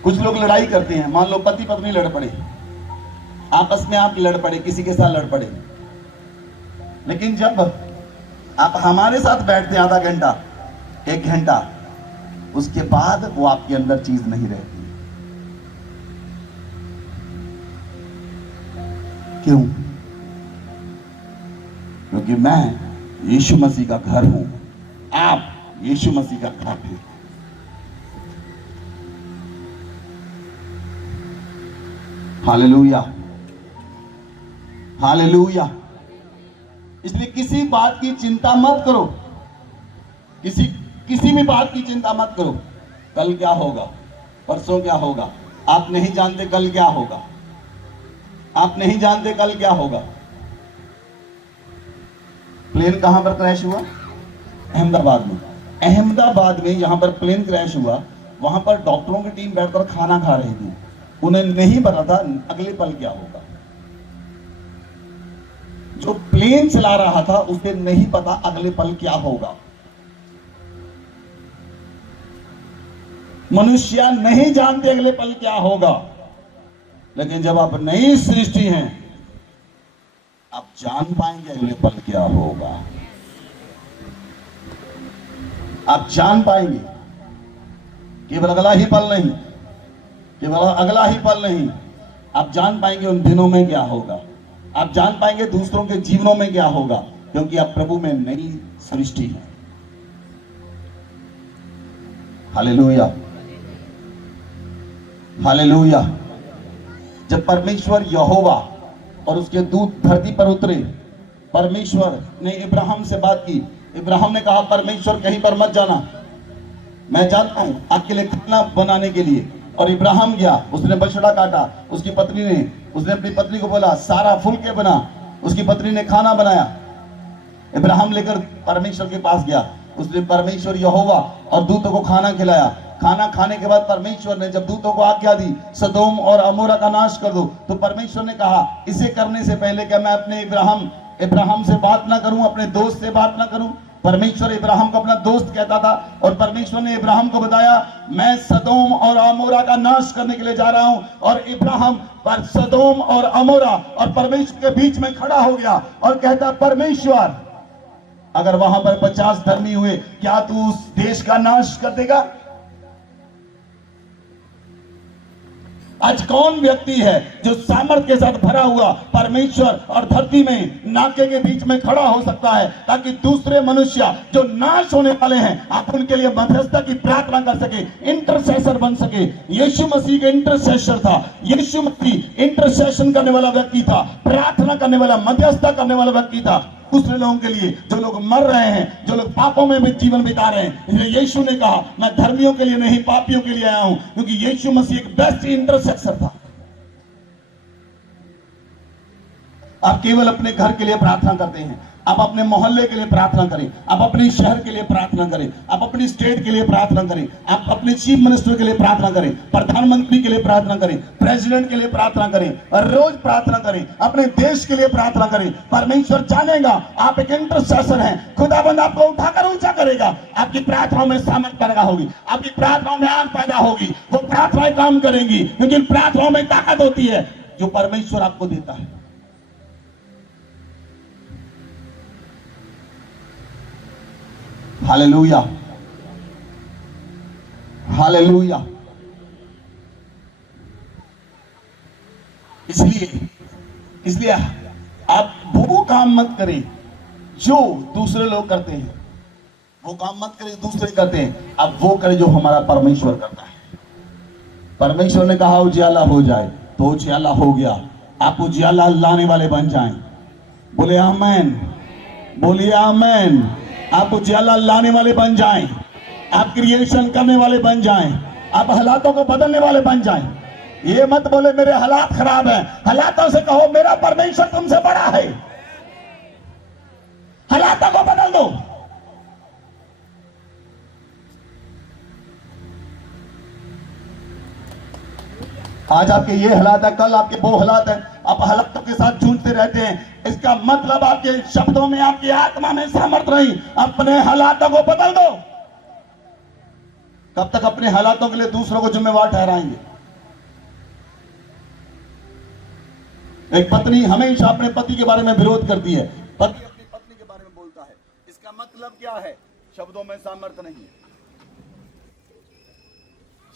कुछ लोग लड़ाई करते हैं, मान लो पति पत्नी लड़ पड़े, आपस में आप लड़ पड़े, किसी के साथ लड़ पड़े, लेकिन जब आप हमारे साथ बैठते हैं आधा घंटा, एक घंटा, उसके बाद वो आपके अंदर चीज नहीं रहती। क्यों? क्योंकि मैं यीशु मसीह का घर हूं, आप यीशु मसीह का घर है। Hallelujah, hallelujah. इसलिए किसी बात की चिंता मत करो, किसी भी बात की चिंता मत करो। कल क्या होगा, परसों क्या होगा, आप नहीं जानते कल क्या होगा, आप नहीं जानते कल क्या होगा। प्लेन कहां पर क्रैश हुआ? अहमदाबाद में। अहमदाबाद में यहां पर प्लेन क्रैश हुआ, वहां पर डॉक्टरों की टीम बैठकर खाना खा रही थी। उन्हें नहीं पता था अगले पल क्या होगा। जो प्लेन चला रहा था उसे नहीं पता अगले पल क्या होगा। मनुष्य नहीं जानते अगले पल क्या होगा, लेकिन जब आप नई सृष्टि हैं, आप जान पाएंगे अगले पल क्या होगा। आप जान पाएंगे, केवल अगला ही पल नहीं, केवल अगला ही पल नहीं, आप जान पाएंगे उन दिनों में क्या होगा, आप जान पाएंगे दूसरों के जीवनों में क्या होगा, क्योंकि आप प्रभु में नई सृष्टि है। Hallelujah, hallelujah. जब परमेश्वर यहोवा और उसके दूत धरती पर उतरे, परमेश्वर ने इब्राहिम से बात की। इब्राहिम ने कहा, परमेश्वर कहीं पर मत जाना, मैं जानता हूं आपके लिए खाना बनाने के लिए। और इब्राहिम गया, उसने बछड़ा काटा, उसकी पत्नी ने, उसने अपनी पत्नी को बोला सारा फुलके बना, उसकी पत्नी ने खाना बनाया। इब्राहिम लेकर परमेश्वर के पास गया, उसने परमेश्वर यहोवा और दूतों को खाना खिलाया। खाना खाने के बाद परमेश्वर ने जब दूतों को आज्ञा दी सदोम और अमोरा का नाश कर दो, तो परमेश्वर ने कहा इसे करने से पहले क्या मैं अपने इब्राहिम से बात ना करूं, अपने दोस्त से बात ना करूं? परमेश्वर इब्राहिम को अपना दोस्त कहता था, और परमेश्वर ने इब्राहिम को बताया मैं सदोम और अमोरा का नाश करने के लिए जा रहा हूं। और इब्राहिम पर सदोम और अमोरा और परमेश्वर के बीच में खड़ा हो गया और कहता, परमेश्वर अगर वहां पर 50 धर्मी हुए, क्या तू उस देश का नाश कर देगा? आज कौन व्यक्ति है जो सामर्थ के साथ भरा हुआ परमेश्वर और धरती में नाके के बीच में खड़ा हो सकता है, ताकि दूसरे मनुष्य जो नाश होने वाले हैं आप उनके लिए मध्यस्थता की प्रार्थना कर सके, इंटरसेसर बन सके। यीशु मसीह के इंटरसेसर था, यीशु मसीह इंटरसेशन करने वाला व्यक्ति था, प्रार्थना करने वाला, मध्यस्थता करने वाला व्यक्ति था दूसरे लोगों के लिए, जो लोग मर रहे हैं, जो लोग पापों में भी जीवन बिता रहे हैं। इसलिए यीशु ने कहा मैं धर्मियों के लिए नहीं पापियों के लिए आया हूं, क्योंकि यीशु मसीह एक बेस्ट इंटरसेसर था। आप केवल अपने घर के लिए प्रार्थना करते हैं, आप अपने मोहल्ले के लिए प्रार्थना करें, आप अपने शहर के लिए प्रार्थना करें, आप अपनी स्टेट के लिए प्रार्थना करें, आप अपने चीफ मिनिस्टर के लिए प्रार्थना करें, प्रधानमंत्री के लिए प्रार्थना करें, प्रेसिडेंट के लिए प्रार्थना करें, और रोज प्रार्थना करें, अपने देश के लिए प्रार्थना करें। परमेश्वर जानेगा आप एक इंटरसेसर हैं, खुदाबंद आपको उठाकर ऊंचा करेगा। आपकी प्रार्थनाओं में सामर्थ पैदा होगी, आपकी प्रार्थनाओं में आग पैदा होगी, वो प्रार्थनाएं काम करेंगी, क्योंकि प्रार्थनाओं में ताकत होती है जो परमेश्वर आपको देता है। Hallelujah, hallelujah. इसलिए आप वो काम मत करें जो दूसरे लोग करते हैं, वो काम मत करें दूसरे करते हैं, आप वो करें जो हमारा परमेश्वर करता है। परमेश्वर ने कहा उजियाला हो जाए तो उजियाला हो गया। आप उजियाला लाने वाले बन जाएं। बोले आमेन, बोलिए आमेन। आप उजियाला लाने वाले बन जाएं, आप क्रिएशन करने वाले बन जाएं, आप हालातों को बदलने वाले बन जाएं। ये मत बोले मेरे हालात खराब हैं, हालातों से कहो मेरा परमेश्वर तुमसे बड़ा है। हालातों को बदल दो। आज आपके ये हालात है, कल आपके वो हालात है, आप हालातों के साथ जूझते रहते हैं। इसका मतलब आपके शब्दों में, आपकी आत्मा में सामर्थ नहीं। अपने हालातों को बदल दो। कब तक अपने हालातों के लिए दूसरों को जिम्मेवार ठहराएंगे? एक पत्नी हमेशा अपने पति के बारे में विरोध करती है, पति अपनी पत्नी के बारे में बोलता है। इसका मतलब क्या है? शब्दों में सामर्थ नहीं है,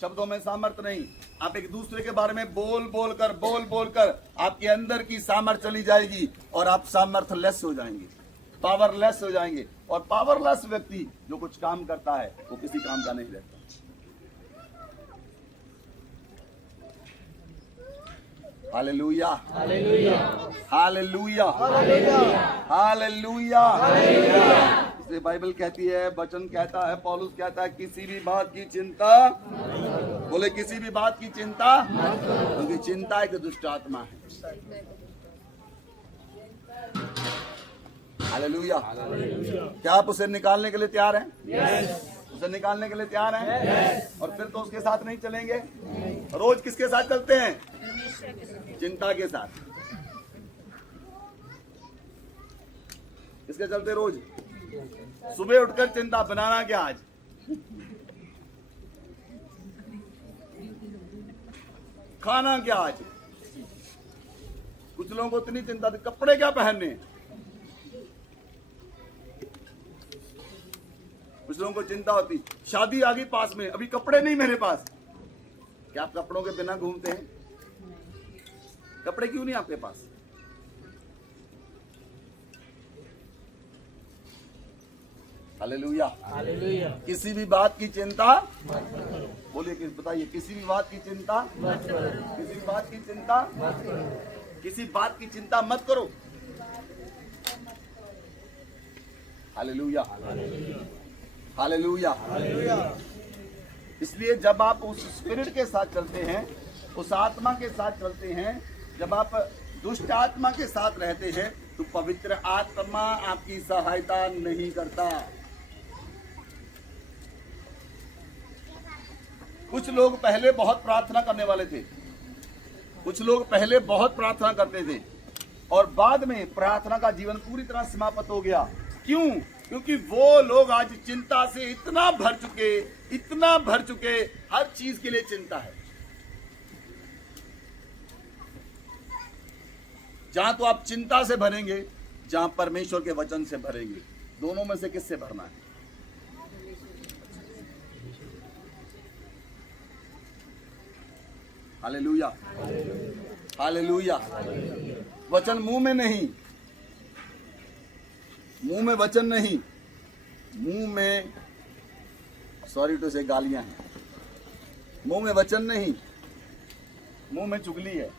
शब्दों में सामर्थ नहीं। आप एक दूसरे के बारे में बोल बोलकर आपके अंदर की सामर्थ चली जाएगी और आप सामर्थलेस हो जाएंगे, पावरलेस हो जाएंगे। और पावरलेस व्यक्ति जो कुछ काम करता है वो किसी काम का नहीं रहता। Hallelujah, hallelujah, hallelujah, hallelujah. इसलिए बाइबल कहती है, वचन कहता है, पौलुस कहता है, किसी भी बात की चिंता, बोले किसी भी बात की चिंता, क्योंकि चिंता एक दुष्ट आत्मा है। हालेलुया। क्या आप उसे निकालने के लिए तैयार हैं? उसे निकालने के लिए तैयार हैं? और फिर तो उसके साथ नहीं चलेंगे। रोज किसके साथ चलते हैं? चिंता के साथ। किसके चलते रोज? सुबह उठकर चिंता, बनाना क्या आज, खाना क्या आज। कुछ लोगों को इतनी चिंता थी, कपड़े क्या पहनने। कुछ लोगों को चिंता होती, शादी आ गई पास में, अभी कपड़े नहीं मेरे पास। क्या आप कपड़ों के बिना घूमते हैं? कपड़े क्यों नहीं आपके पास? Hallelujah, hallelujah. किसी भी बात की चिंता मत करो। बोलिए, बताइए, किसी भी बात की चिंता मत करो। किसी भी बात की चिंता मत करो। किसी बात की चिंता मत करो। Hallelujah, hallelujah, hallelujah. इसलिए जब आप उस स्पिरिट के साथ चलते हैं, उस आत्मा के साथ चलते हैं, जब आप दुष्ट आत्मा के साथ रहते हैं, तो पवित्र आत्मा आपकी सहायता नहीं करता। कुछ लोग पहले बहुत प्रार्थना करने वाले थे, कुछ लोग पहले बहुत प्रार्थना करते थे, और बाद में प्रार्थना का जीवन पूरी तरह समाप्त हो गया। क्यों? क्योंकि वो लोग आज चिंता से इतना भर चुके, हर चीज के लिए चिंता है। जहां तो आप चिंता से भरेंगे, जहां परमेश्वर के वचन से भरेंगे। दोनों में से किससे भरना है? Hallelujah, hallelujah. वचन मुंह में नहीं, मुंह में वचन नहीं, मुंह में, सॉरी टू से, गालियां हैं। मुंह में वचन नहीं, मुंह में चुगली है।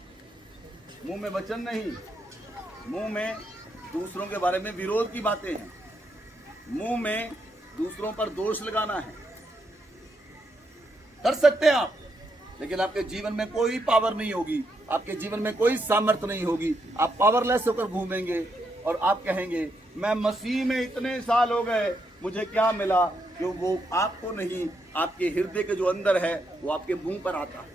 मुंह में वचन नहीं, मुंह में दूसरों के बारे में विरोध की बातें हैं। मुंह में दूसरों पर दोष लगाना है। कर सकते हैं आप, लेकिन आपके जीवन में कोई पावर नहीं होगी, आपके जीवन में कोई सामर्थ्य नहीं होगी। आप पावरलेस होकर घूमेंगे और आप कहेंगे मैं मसीह में इतने साल हो गए, मुझे क्या मिला? कि वो आपको नहीं, आपके हृदय के जो अंदर है वो आपके मुंह पर आता है।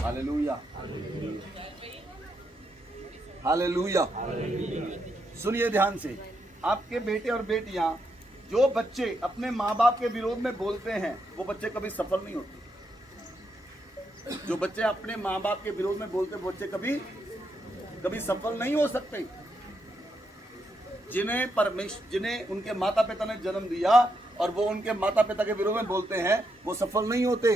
Hallelujah, hallelujah. सुनिए ध्यान से, आपके बेटे और बेटियां, जो बच्चे अपने माँ बाप के विरोध में बोलते हैं वो बच्चे कभी सफल नहीं होते। जो बच्चे अपने माँ बाप के विरोध में बोलते हैं, बच्चे कभी सफल नहीं हो सकते। जिन्हें उनके माता पिता ने जन्म दिया और वो उनके माता पिता के विरोध में बोलते हैं, वो सफल नहीं होते।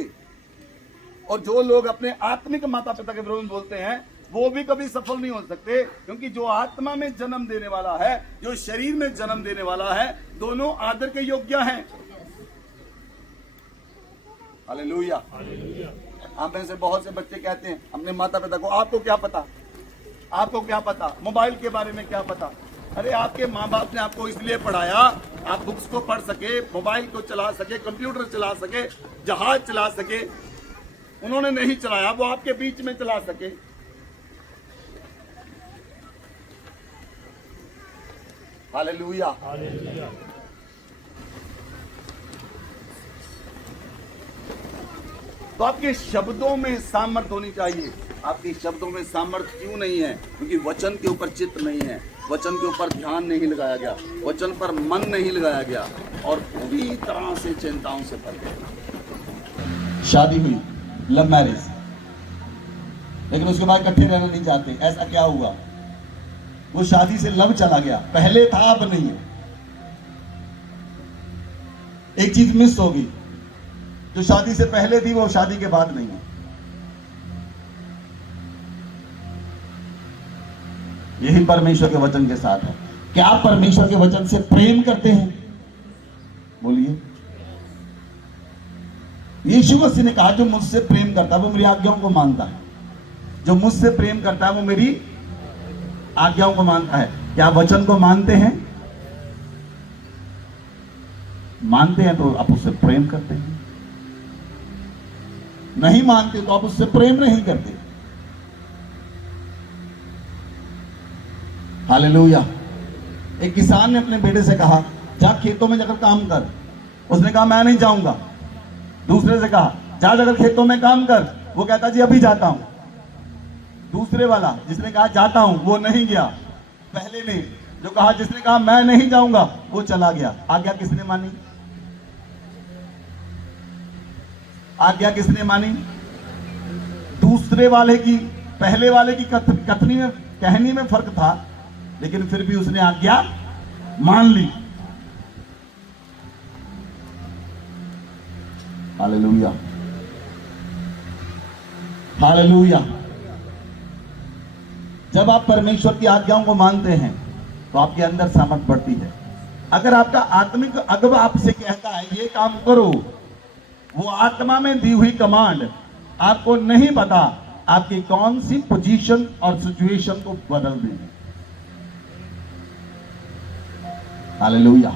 और जो लोग अपने आत्मिक माता पिता के विरोध में बोलते हैं, वो भी कभी सफल नहीं हो सकते, क्योंकि जो आत्मा में जन्म देने वाला है, जो शरीर में जन्म देने वाला है, दोनों आदर के योग्य हैं। हालेलुया। आप में से बहुत से बच्चे कहते हैं अपने माता पिता को, आपको क्या पता, आपको क्या पता, मोबाइल के बारे में क्या पता? अरे आपके माँ बाप ने आपको इसलिए पढ़ाया, आप बुक्स को पढ़ सके, मोबाइल को चला सके, कंप्यूटर चला सके, जहाज चला सके। उन्होंने नहीं चलाया, वो आपके बीच में चला सके। हालेलुया। तो आपके शब्दों में सामर्थ्य होनी चाहिए। आपके शब्दों में सामर्थ्य क्यों नहीं है? क्योंकि वचन के ऊपर चित्त नहीं है, वचन के ऊपर ध्यान नहीं लगाया गया, वचन पर मन नहीं लगाया गया, और पूरी तरह से चिंताओं से भर गए। शादी हुई, लव मैरिज, लेकिन उसके बाद इकट्ठे रहना नहीं चाहते। ऐसा क्या हुआ? वो शादी से लव चला गया, पहले था अब नहीं है। एक चीज मिस होगी, जो शादी से पहले थी वो शादी के बाद नहीं है। यही परमेश्वर के वचन के साथ है। क्या आप परमेश्वर के वचन से प्रेम करते हैं? बोलिए। यीशु मसीह ने कहा, जो मुझसे प्रेम करता है वो मेरी आज्ञाओं को मानता है। जो मुझसे प्रेम करता है वो मेरी आज्ञाओं को मानता है। क्या आप वचन को मानते हैं? मानते हैं तो आप उससे प्रेम करते हैं। नहीं मानते तो आप उससे प्रेम नहीं करते। हालेलुया। एक किसान ने अपने बेटे से कहा, जा खेतों में जाकर काम कर। उसने कहा, मैं नहीं जाऊंगा। दूसरे से कहा, जा जाकर खेतों में काम कर। वो कहता, जी अभी जाता हूं। दूसरे वाला जिसने कहा जाता हूं, वो नहीं गया। पहले ने जो कहा, जिसने कहा मैं नहीं जाऊंगा, वो चला गया। आज्ञा किसने मानी? आज्ञा किसने मानी? दूसरे वाले की। पहले वाले की कथनी में, कहनी में फर्क था, लेकिन फिर भी उसने आज्ञा मान ली। Hallelujah, hallelujah. जब आप परमेश्वर की आज्ञाओं को मानते हैं तो आपके अंदर सामर्थ बढ़ती है। अगर आपका आत्मिक अगुवा आपसे कहता है ये काम करो, वो आत्मा में दी हुई कमांड आपको नहीं पता आपकी कौन सी पोजीशन और सिचुएशन को बदल देगी। हालेलुया।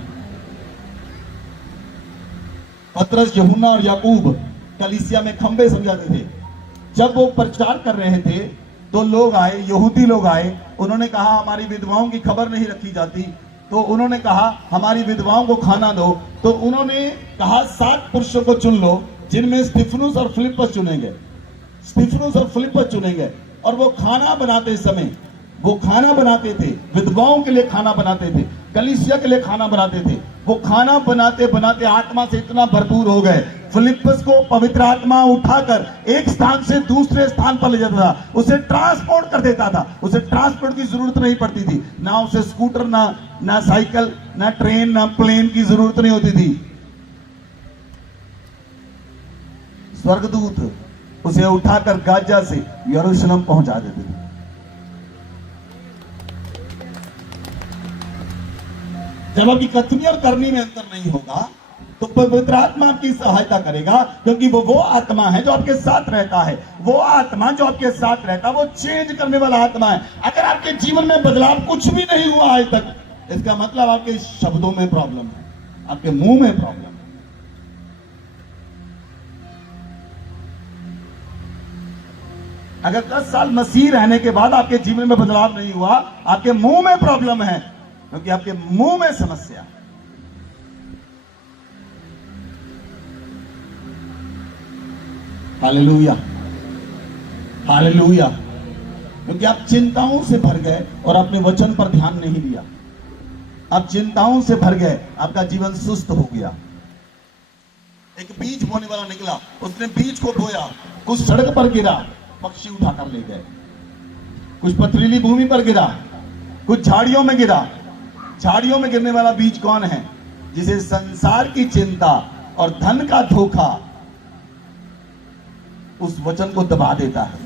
पतरस, यूहन्ना और याकूब कलीसिया में खंबे समझाते थे। जब वो प्रचार कर रहे थे तो लोग आए, यहूदी लोग आए। उन्होंने कहा, हमारी विधवाओं की खबर नहीं रखी जाती। तो उन्होंने कहा, हमारी विधवाओं को खाना दो। तो उन्होंने कहा, 7 पुरुषों को चुन लो, जिनमें स्तिफनुस और फिलिप्पस चुनेंगे। स्तिफनुस और फिलिप्पस चुनेंगे। और वो खाना बनाते समय, वो खाना बनाते थे, विधवाओं के लिए खाना बनाते थे, कलीसिया के लिए खाना बनाते थे। वो खाना बनाते बनाते आत्मा से इतना भरपूर हो गए, फिलिप्पस को पवित्र आत्मा उठाकर एक स्थान से दूसरे स्थान पर ले जाता था, उसे ट्रांसपोर्ट कर देता था। उसे ट्रांसपोर्ट की जरूरत नहीं पड़ती थी, ना उसे स्कूटर, ना साइकिल, ना ट्रेन, ना प्लेन की जरूरत नहीं होती थी। स्वर्गदूत उसे उठाकर गाजा से यरूशलेम पहुंचा देते थे। जब आपकी कथनी और करनी में अंतर नहीं होगा तो पवित्र आत्मा आपकी सहायता करेगा, क्योंकि वो आत्मा है जो आपके साथ रहता है। वो आत्मा जो आपके साथ रहता है वो चेंज करने वाला आत्मा है। अगर आपके जीवन में बदलाव कुछ भी नहीं हुआ आज तक, इसका मतलब आपके शब्दों में प्रॉब्लम है, आपके मुंह में प्रॉब्लम है। अगर 10 साल मसीह रहने के बाद आपके जीवन में बदलाव नहीं हुआ, आपके मुंह में प्रॉब्लम है, क्योंकि आपके मुंह में समस्या है। Hallelujah, hallelujah. क्योंकि आप चिंताओं से भर गए और अपने वचन पर ध्यान नहीं दिया। आप चिंताओं से भर गए, आपका जीवन सुस्त हो गया। एक बीज बोने वाला निकला, उसने बीज को बोया, कुछ सड़क पर गिरा, पक्षी उठाकर ले गए। कुछ पथरीली भूमि पर गिरा, कुछ झाड़ियों में गिरा। झाड़ियों में गिरने वाला बीज कौन है? जिसे संसार की चिंता और धन का धोखा उस वचन को दबा देता है।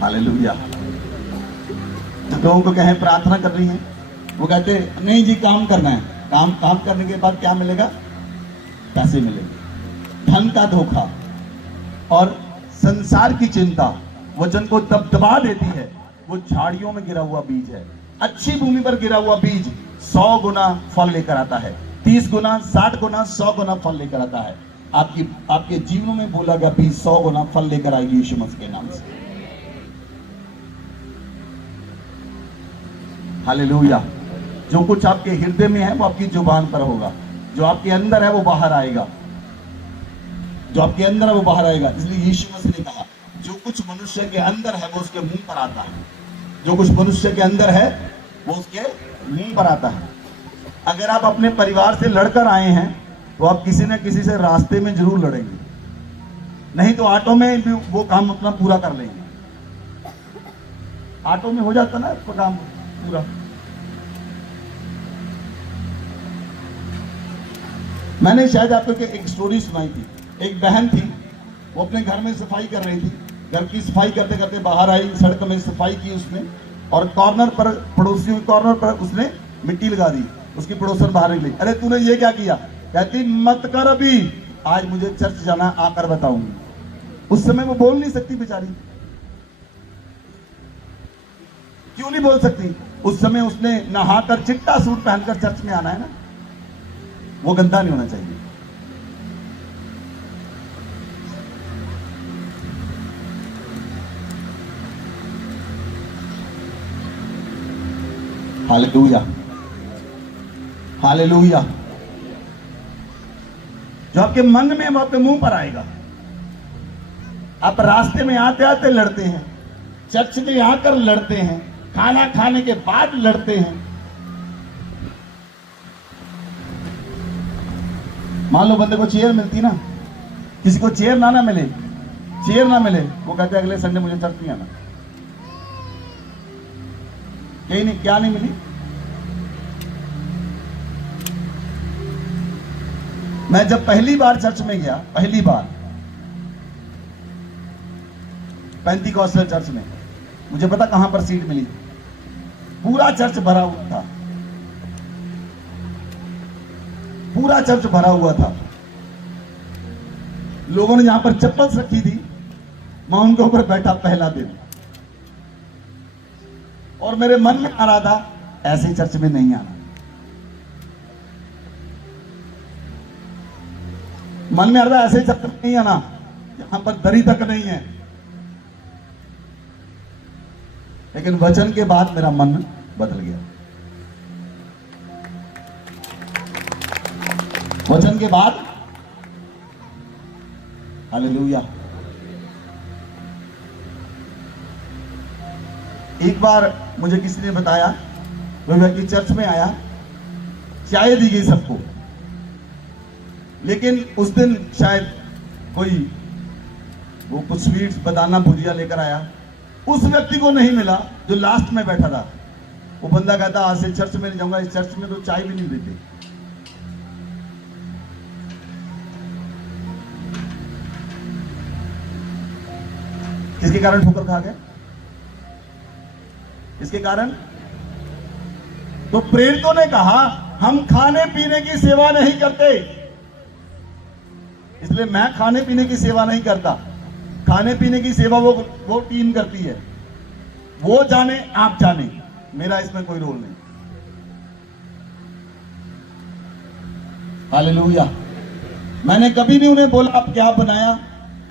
हालेलुया। तो लोगों को कहें प्रार्थना कर रही है, वो कहते नहीं जी काम करना है। काम करने के बाद क्या मिलेगा? पैसे मिलेंगे। धन का धोखा और संसार की चिंता वचन को दबा देती है। वो झाड़ियों में गिरा हुआ बीज है। अच्छी भूमि पर गिरा हुआ बीज 100 गुना फल लेकर आता है, 30 गुना, 60 गुना, 100 गुना फल लेकर आता है। आपके जीवनों में बोला गया बीज 100 गुना फल लेकर आएगी यीशु मसीह के नाम से। हालेलुया। जो कुछ आपके हृदय में है वो आपकी जुबान पर होगा। जो आपके अंदर है वो बाहर आएगा। जो आपके अंदर है वो बाहर आएगा। इसलिए यीशु मसीह ने कहा जो कुछ मनुष्य के अंदर है वो उसके मुंह पर आता है। जो कुछ मनुष्य के अंदर है वो उसके मुंह पर आता है। अगर आप अपने परिवार से लड़कर आए हैं तो आप किसी न किसी से रास्ते में जरूर लड़ेंगे, नहीं तो ऑटो में भी वो काम अपना पूरा कर लेंगे। ऑटो में हो जाता ना आपका काम पूरा। मैंने शायद आपको एक स्टोरी सुनाई थी। एक बहन थी, वो अपने घर में सफाई कर रही थी। घर की सफाई करते करते बाहर आई, सड़क में सफाई की उसने, और कॉर्नर पर, पड़ोसियों के कॉर्नर पर उसने मिट्टी लगा दी। उसकी पड़ोसन बाहर निकली, अरे तूने ये क्या किया? कहती मत कर अभी, आज मुझे चर्च जाना, आकर बताऊंगी। उस समय वो बोल नहीं सकती बेचारी। क्यों नहीं बोल सकती? उस समय उसने नहाकर चिट्टा सूट पहनकर चर्च में आना है ना, वो गंदा नहीं होना चाहिए। Hallelujah, hallelujah. जो आपके मन में वो आपके मुंह पर आएगा। आप रास्ते में आते आते लड़ते हैं, चर्च में आकर लड़ते हैं, खाना खाने के बाद लड़ते हैं। मान लो बंदे को चेयर मिलती ना, किसी को चेयर ना मिले, चेयर ना मिले, वो कहते अगले संडे मुझे चर्च नहीं आना। कहीं नहीं, क्या नहीं मिली? मैं जब पहली बार चर्च में गया, पहली बार पेंटिकॉस्टल चर्च में, मुझे पता कहां पर सीट मिली। पूरा चर्च भरा हुआ था, पूरा चर्च भरा हुआ था। लोगों ने यहां पर चप्पल रखी थी, मैं उनके ऊपर बैठा पहला दिन, और मेरे मन में आ रहा था ऐसे चर्च में नहीं आना। मन में आ रहा था ऐसे चर्च में नहीं आना, यहां पर दरी तक नहीं है। लेकिन वचन के बाद मेरा मन बदल गया। वचन के बाद, हालेलुया। एक बार मुझे किसी ने बताया, वो व्यक्ति चर्च में आया, चाय दी गई सबको, लेकिन उस दिन शायद कोई वो कुछ स्वीट्स, बदाना, भुजिया लेकर आया। उस व्यक्ति को नहीं मिला जो लास्ट में बैठा था। वो बंदा कहता आज से चर्च में नहीं जाऊंगा, इस चर्च में तो चाय भी नहीं देते। किसके कारण ठोकर खा गया? इसके कारण तो प्रेरितों ने कहा हम खाने पीने की सेवा नहीं करते, इसलिए मैं खाने पीने की सेवा नहीं करता। खाने पीने की सेवा वो टीम करती है। वो जाने आप जाने, मेरा इसमें कोई रोल नहीं। हालेलुया, मैंने कभी नहीं उन्हें बोला आप क्या बनाया,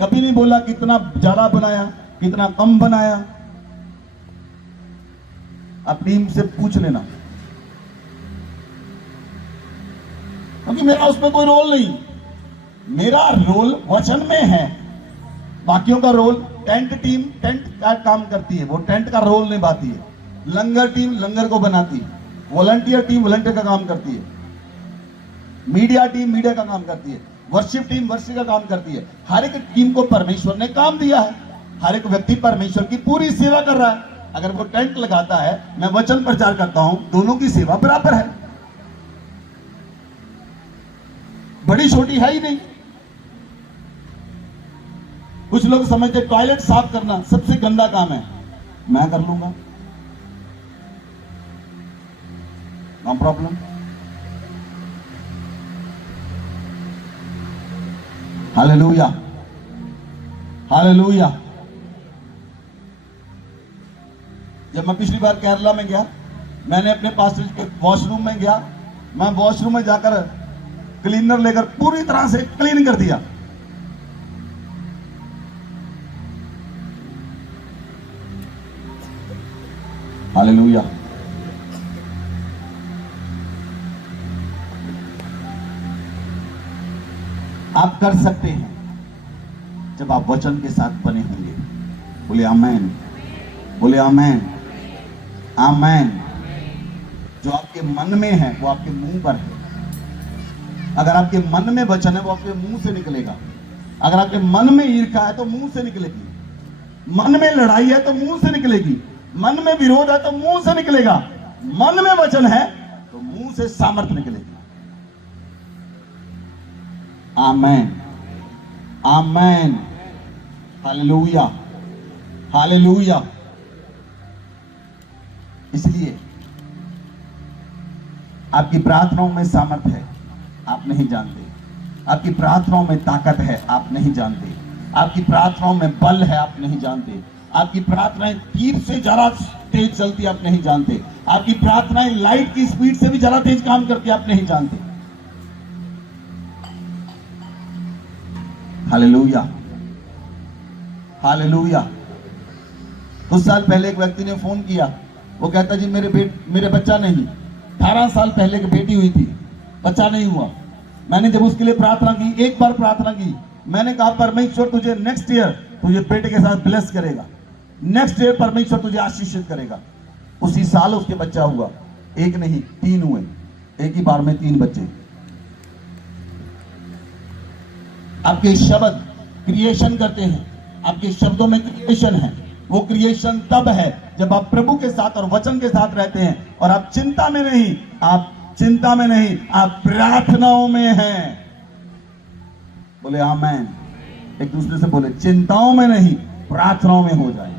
कभी नहीं बोला कितना ज्यादा बनाया, कितना कम बनाया। आप टीम से पूछ लेना, क्योंकि मेरा उसमें कोई रोल नहीं। मेरा रोल वचन में है, बाकियों का रोल टेंट टीम टेंट का काम करती है, वो टेंट का रोल निभाती है। लंगर टीम लंगर को बनाती है, वॉलंटियर टीम वॉलंटियर का काम करती है, मीडिया टीम मीडिया का काम करती है, वर्शिप टीम वर्शिप का काम करती है। हर एक टीम को परमेश्वर ने काम दिया है, हर एक व्यक्ति परमेश्वर की पूरी सेवा कर रहा है। अगर वो टेंट लगाता है, मैं वचन प्रचार करता हूं, दोनों की सेवा बराबर है, बड़ी छोटी है ही नहीं। कुछ लोग समझते टॉयलेट साफ करना सबसे गंदा काम है, मैं कर लूंगा, नो प्रॉब्लम। Hallelujah hallelujah. जब मैं पिछली बार केरला में गया, मैंने अपने पास्टर के वॉशरूम में गया, मैं वॉशरूम में जाकर क्लीनर लेकर पूरी तरह से क्लीन कर दिया। हालेलुया। आप कर सकते हैं जब आप वचन के साथ बने होंगे। बोले आमेन, बोले आमेन, आमेन। जो आपके मन में है वो आपके मुंह पर है। अगर आपके मन में वचन है वो आपके मुंह से निकलेगा। अगर आपके मन में ईर्ष्या है तो मुंह से निकलेगी, मन में लड़ाई है तो मुंह से निकलेगी, मन में विरोध है तो मुंह से निकलेगा। मन में वचन है तो मुंह से सामर्थ्य निकलेगी। आमेन, आमेन, हालेलुया, हालेलुया। इसलिए आपकी प्रार्थनाओं में सामर्थ्य है, आप नहीं जानते। आपकी प्रार्थनाओं में ताकत है, आप नहीं जानते। आपकी प्रार्थनाओं में बल है, आप नहीं जानते। आपकी प्रार्थनाएं तीर से ज्यादा तेज चलती, आप नहीं जानते। आपकी प्रार्थनाएं लाइट की स्पीड से भी ज्यादा तेज काम करती, आप नहीं जानते। Hallelujah, hallelujah. कुछ साल पहले एक व्यक्ति ने फोन किया, वो कहता जी मेरे बच्चा नहीं, 18 साल पहले की बेटी हुई थी, बच्चा नहीं हुआ। मैंने जब उसके लिए प्रार्थना की, एक बार प्रार्थना की, मैंने कहा परमेश्वर तुझे नेक्स्ट ईयर तुझे बेटे के साथ ब्लेस करेगा, नेक्स्ट ईयर परमेश्वर तुझे आशीषित करेगा। उसी साल उसके बच्चा हुआ, एक नहीं 3 हुए, एक ही बार में 3 बच्चे। आपके शब्द क्रिएशन करते हैं, आपके शब्दों में क्रिएशन है। वो क्रिएशन तब है जब आप प्रभु के साथ और वचन के साथ रहते हैं और आप चिंता में नहीं, आप चिंता में नहीं, आप प्रार्थनाओं में हैं। बोले आमेन। एक दूसरे से बोले चिंताओं में नहीं, प्रार्थनाओं में हो जाए।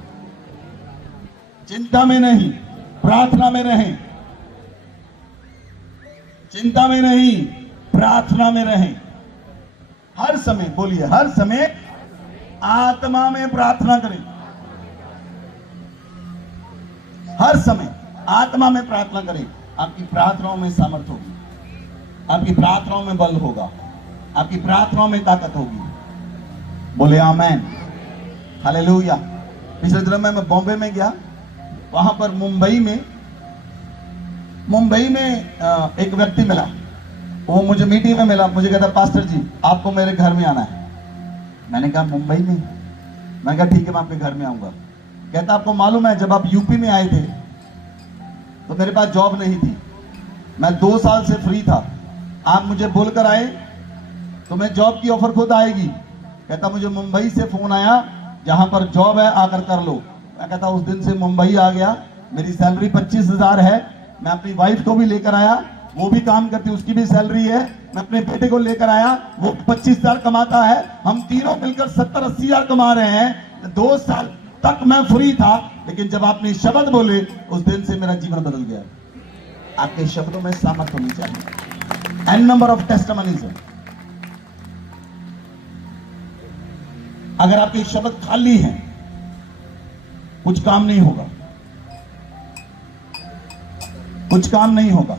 चिंता में नहीं, प्रार्थना में रहें। चिंता में नहीं, प्रार्थना में रहें। हर समय बोलिए, हर समय आत्मा में प्रार्थना करें। हर समय आत्मा में प्रार्थना करें। आपकी प्रार्थनाओं में सामर्थ होगी, आपकी प्रार्थनाओं में बल होगा, आपकी प्रार्थनाओं में ताकत होगी। बोले आमेन, हालेलुया। पिछले दिनों में मैं बॉम्बे में गया, वहां पर मुंबई में एक व्यक्ति मिला। वो मुझे मीटिंग में मिला, मुझे कहता पास्टर जी आपको मेरे घर में आना है। मैंने कहा मुंबई में? मैंने कहा ठीक है मैं आपके घर में आऊंगा। कहता आपको मालूम है जब आप यूपी में आए थे तो मेरे पास जॉब नहीं थी, मैं 2 साल से फ्री था। आप मुझे बोलकर आए तो मैं जॉब की ऑफर खुद आएगी। कहता मुझे मुंबई से फोन आया, जहां पर जॉब है आकर कर लो। मैं कहता उस दिन से मुंबई आ गया, मेरी सैलरी 25,000 है। मैं अपनी वाइफ को भी लेकर आया, वो भी काम करती, उसकी भी सैलरी है। मैं अपने बेटे को लेकर आया, वो 25,000 कमाता है। हम तीनों मिलकर 70-80 हजार कमा रहे हैं। 2 साल तक मैं फ्री था, लेकिन जब आपने शब्द बोले उस दिन से मेरा जीवन बदल गया। आपके शब्दों में सामर्थ्य होनी चाहिए। एन नंबर ऑफ टेस्टिमनीज है। अगर आपके शब्द खाली हैं, कुछ काम नहीं होगा, कुछ काम नहीं होगा।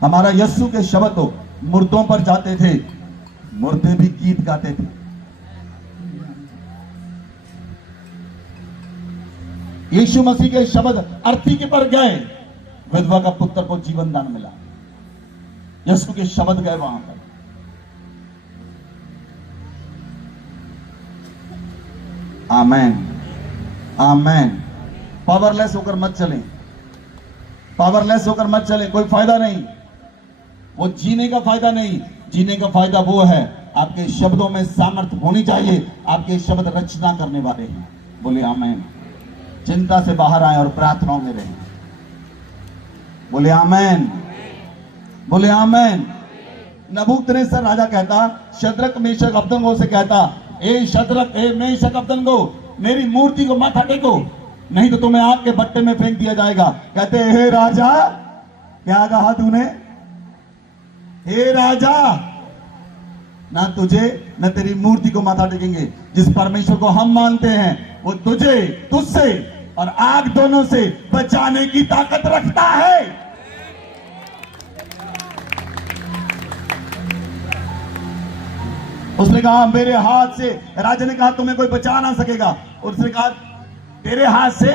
हमारा यीशु के शब्द हो मुर्दों पर जाते थे, मुर्दे भी गीत गाते थे। यीशु मसीह के शब्द अर्थी के पर गए, विधवा का पुत्र को जीवन दान मिला। यीशु के शब्द गए वहां पर। आमेन, आमेन। पावरलेस होकर मत चलें, पावरलेस होकर मत चलें, कोई फायदा नहीं। वो जीने का फायदा नहीं, जीने का फायदा वो है आपके शब्दों में सामर्थ्य होनी चाहिए। आपके शब्द रचना करने वाले हैं। बोले आमेन। चिंता से बाहर आए और प्रार्थनाओं में रहें। बोले आमेन, बोले आमेन। नबूकदनेस्सर राजा कहता, शद्रक मेशक अबदनगो से कहता, ए शद्रक ए मेशक अबदनगो, मेरी मूर्ति को मत टेको, नहीं तो तुम्हें आग के भट्टे में फेंक दिया जाएगा। कहते, हे राजा, क्या कहा तूने? हे राजा, ना तुझे न तेरी मूर्ति को माथा टेकेंगे। जिस परमेश्वर को हम मानते हैं वो तुझे, तुझसे और आग दोनों से बचाने की ताकत रखता है। उसने कहा मेरे हाथ से, राजा ने कहा तुम्हें कोई बचा ना सकेगा। उसने कहा तेरे हाथ से,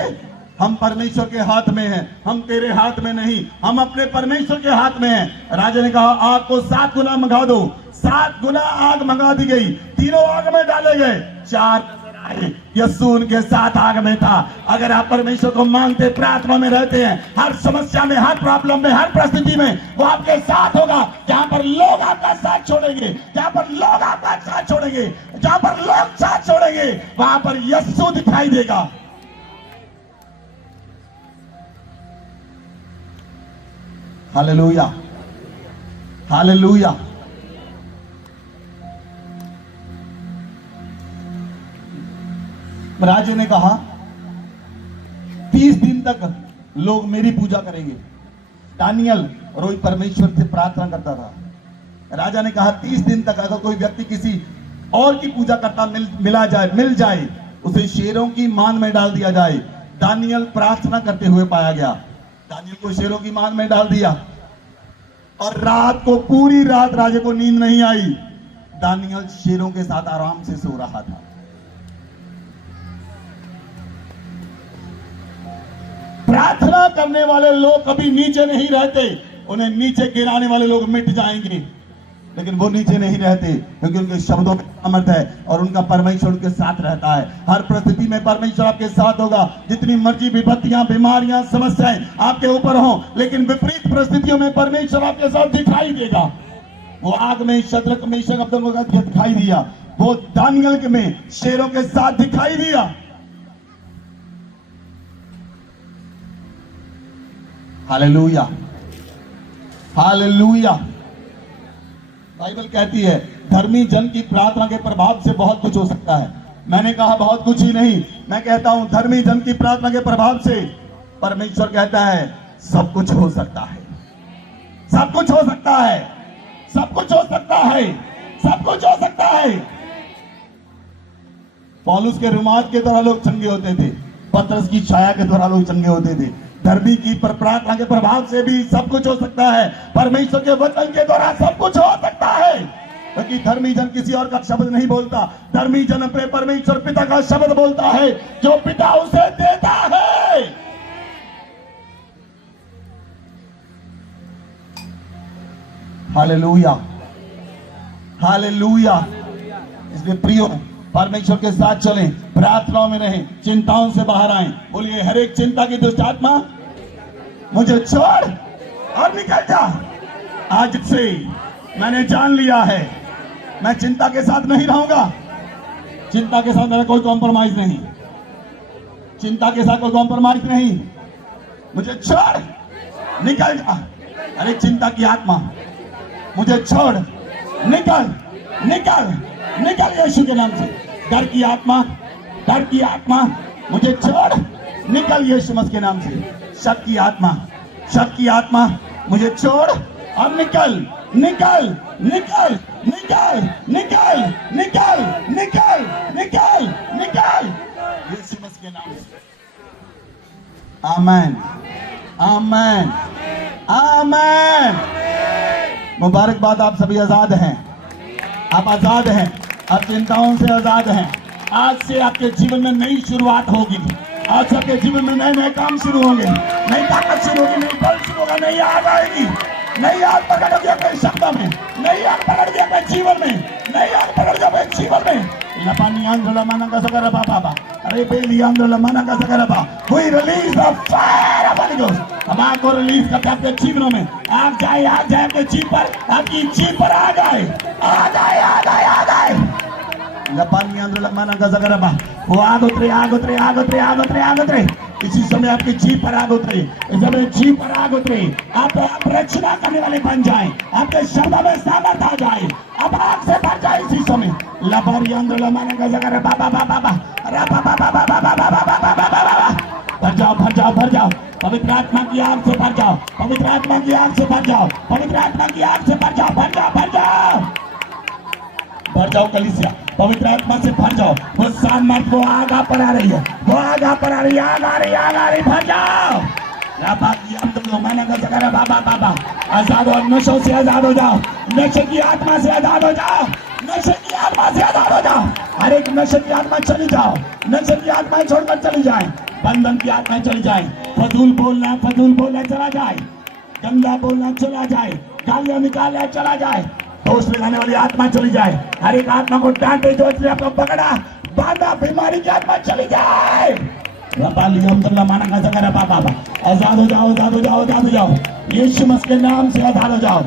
हम परमेश्वर के हाथ में हैं, हम तेरे हाथ में नहीं, हम अपने परमेश्वर के हाथ में हैं। राजा ने कहा आग को 7 गुना मंगा दो। 7 गुना आग मंगा दी गई, तीनों आग में डाले गए। 4 यीशु उनके साथ आग में था। अगर आप परमेश्वर को मानते, प्रार्थना में रहते हैं, हर समस्या में, हर प्रॉब्लम में, हर परिस्थिति में वो आपके साथ होगा। जहां पर लोग आपका साथ छोड़ेंगे, जहां पर लोग आपका साथ छोड़ेंगे, जहां पर लोग साथ छोड़ेंगे, वहां पर यीशु दिखाई देगा। Hallelujah, hallelujah. राजा ने कहा 30 दिन तक लोग मेरी पूजा करेंगे। दानियल रोज परमेश्वर से प्रार्थना करता था। राजा ने कहा 30 दिन तक अगर कोई व्यक्ति किसी और की पूजा करता मिल जाए, उसे शेरों की मान में डाल दिया जाए। दानियल प्रार्थना करते हुए पाया गया। दानियल को शेरों की मान में डाल दिया और रात को, पूरी रात राजा को नींद नहीं आई। दानियल शेरों के साथ आराम से सो रहा था। प्रार्थना करने वाले लोग कभी नीचे नहीं रहते। उन्हें नीचे गिराने वाले लोग मिट जाएंगे, लेकिन वो नीचे नहीं रहते, क्योंकि उनके शब्दों में सामर्थ है और उनका परमेश्वर उनके साथ रहता है। हर परिस्थिति में परमेश्वर आपके साथ होगा। जितनी मर्जी विपत्तियां, बीमारियां, समस्याएं आपके ऊपर हों, लेकिन विपरीत परिस्थितियों में परमेश्वर आपके साथ दिखाई देगा। वो आग में शद्रक मेशक अबेदनगो को दिखाई दिया, वो दानियल में शेरों के साथ दिखाई दिया। Hallelujah, hallelujah. बाइबल कहती है धर्मी जन की प्रार्थना के प्रभाव से बहुत कुछ हो सकता है। मैंने कहा बहुत कुछ ही नहीं, मैं कहता हूं धर्मी जन की प्रार्थना के प्रभाव से परमेश्वर कहता है सब कुछ हो सकता है, सब कुछ हो सकता है, सब कुछ हो सकता है, सब कुछ हो सकता है। पौलुस के रुमाल के द्वारा लोग चंगे होते थे, पतरस की छाया के द्वारा लोग चंगे होते थे। धर्मी की प्रार्थना के प्रभाव से भी सब कुछ हो सकता है। परमेश्वर के वचन के द्वारा सब कुछ हो सकता है, क्योंकि धर्मी जन किसी और का शब्द नहीं बोलता। धर्मी जन अपने परमेश्वर पिता का शब्द बोलता है, जो पिता उसे देता है। Hallelujah, hallelujah. इसलिए प्रियो, परमेश्वर के साथ चलें, प्रार्थनाओं में रहें, चिंताओं से बाहर आएं। बोलिए हर एक चिंता की दुष्ट आत्मा मुझे छोड़ और निकल जा। आज से मैंने जान लिया है, मैं चिंता के साथ नहीं रहूंगा। चिंता के साथ मेरा कोई कॉम्प्रोमाइज नहीं, चिंता के साथ कोई कॉम्प्रोमाइज नहीं। मुझे छोड़, निकल जा। अरे चिंता की आत्मा मुझे छोड़, निकल, निकल, निकल यीशु के नाम से। डर की आत्मा, डर की आत्मा मुझे छोड़, निकल यीशु मसीह के नाम से। शक की आत्मा, शक की आत्मा मुझे छोड़ और निकल, निकल, निकल, निकल, निकल, निकल, निकल, निकल, निकल यीशु मसीह के नाम से। आमेन, आमेन, आमेन। मुबारकबाद, आप सभी आजाद हैं, आप आजाद हैं, आप चिंताओं से आजाद हैं। आज से आपके जीवन में नई शुरुआत होगी। आज से आपके जीवन में नए नए काम शुरू होंगे, नई ताकत शुरू होगी, नई बल शुरू होगा, नई आग आएगी, नई आग प्रकट होगी अपने शब्द में, नई आग प्रकट होगी अपने जीवन में, नई आग प्रकट होगी अपने जीवन में। लपानी आंध्र माना का सकर बाबा, अरे बेली आंध्र माना का सकर बा, कोई release the fire of Holi ghost. हम आग को रिलीज करते हैं आपके जीवनों में। आग जाए आपके जीव पर, आपकी जीव पर आ जाए, आ जाए, आ जाए, आ जाए। लपानी आंध्र माना का सकर बा, वो आग उतरे, आग उतरे, आग उतरे, आग उतरे, आग उतरे। इसी समय आपकी जीव पर आग उतरे, इस समय जीव पर आग उतरे। आप रचना करने वाले बन जाए, आपके शब्द में सामर्थ आ जाए, आप आग से भर जाए इसी समय। लबारी आंध्र माना का सकर बाबा बाबा बाबा, अरे बाबा बाबा बाबा बाबा बाबा बाबा, भर जाओ, भर जाओ, भर जाओ। पवित्र आत्मा की आग से भर जाओ, पवित्र आत्मा की आग से भर जाओ, पवित्र आत्मा की आग से भर जाओ, भर जाओ, भर जाओ, भर जाओ कलीसिया, पवित्र आत्मा से भर जाओ। वो सामर्थ, वो आग पर आ रही है, वो आग पर आ रही है, आग आ रही है, आग आ रही, भर जाओ। माना का सकर बाबा बाबा, आजाद हो, नशों से आजाद हो जाओ, नशे की आत्मा से आजाद हो जाओ, नशे की आत्मा से आजाद हो जाओ। हर एक नशे की आत्मा चली जाओ, नशे की आत्माएं छोड़कर चली जाए, बंधन की आत्माएं चली जाए, फजूल बोलना चला जाए, गंदा बोलना चला जाए, गालियां निकालना चला जाए, दोष लगाने वाली आत्मा चली जाए। हर एक आत्मा को डांटे जो इसने आपको पकड़ा बांधा, बीमारी की आत्मा चली जाए। माना का सकर बाबा, आजाद हो जाओ, आजाद हो जाओ, आजाद हो जाओ, यीशु मसीह के नाम से आजाद हो जाओ।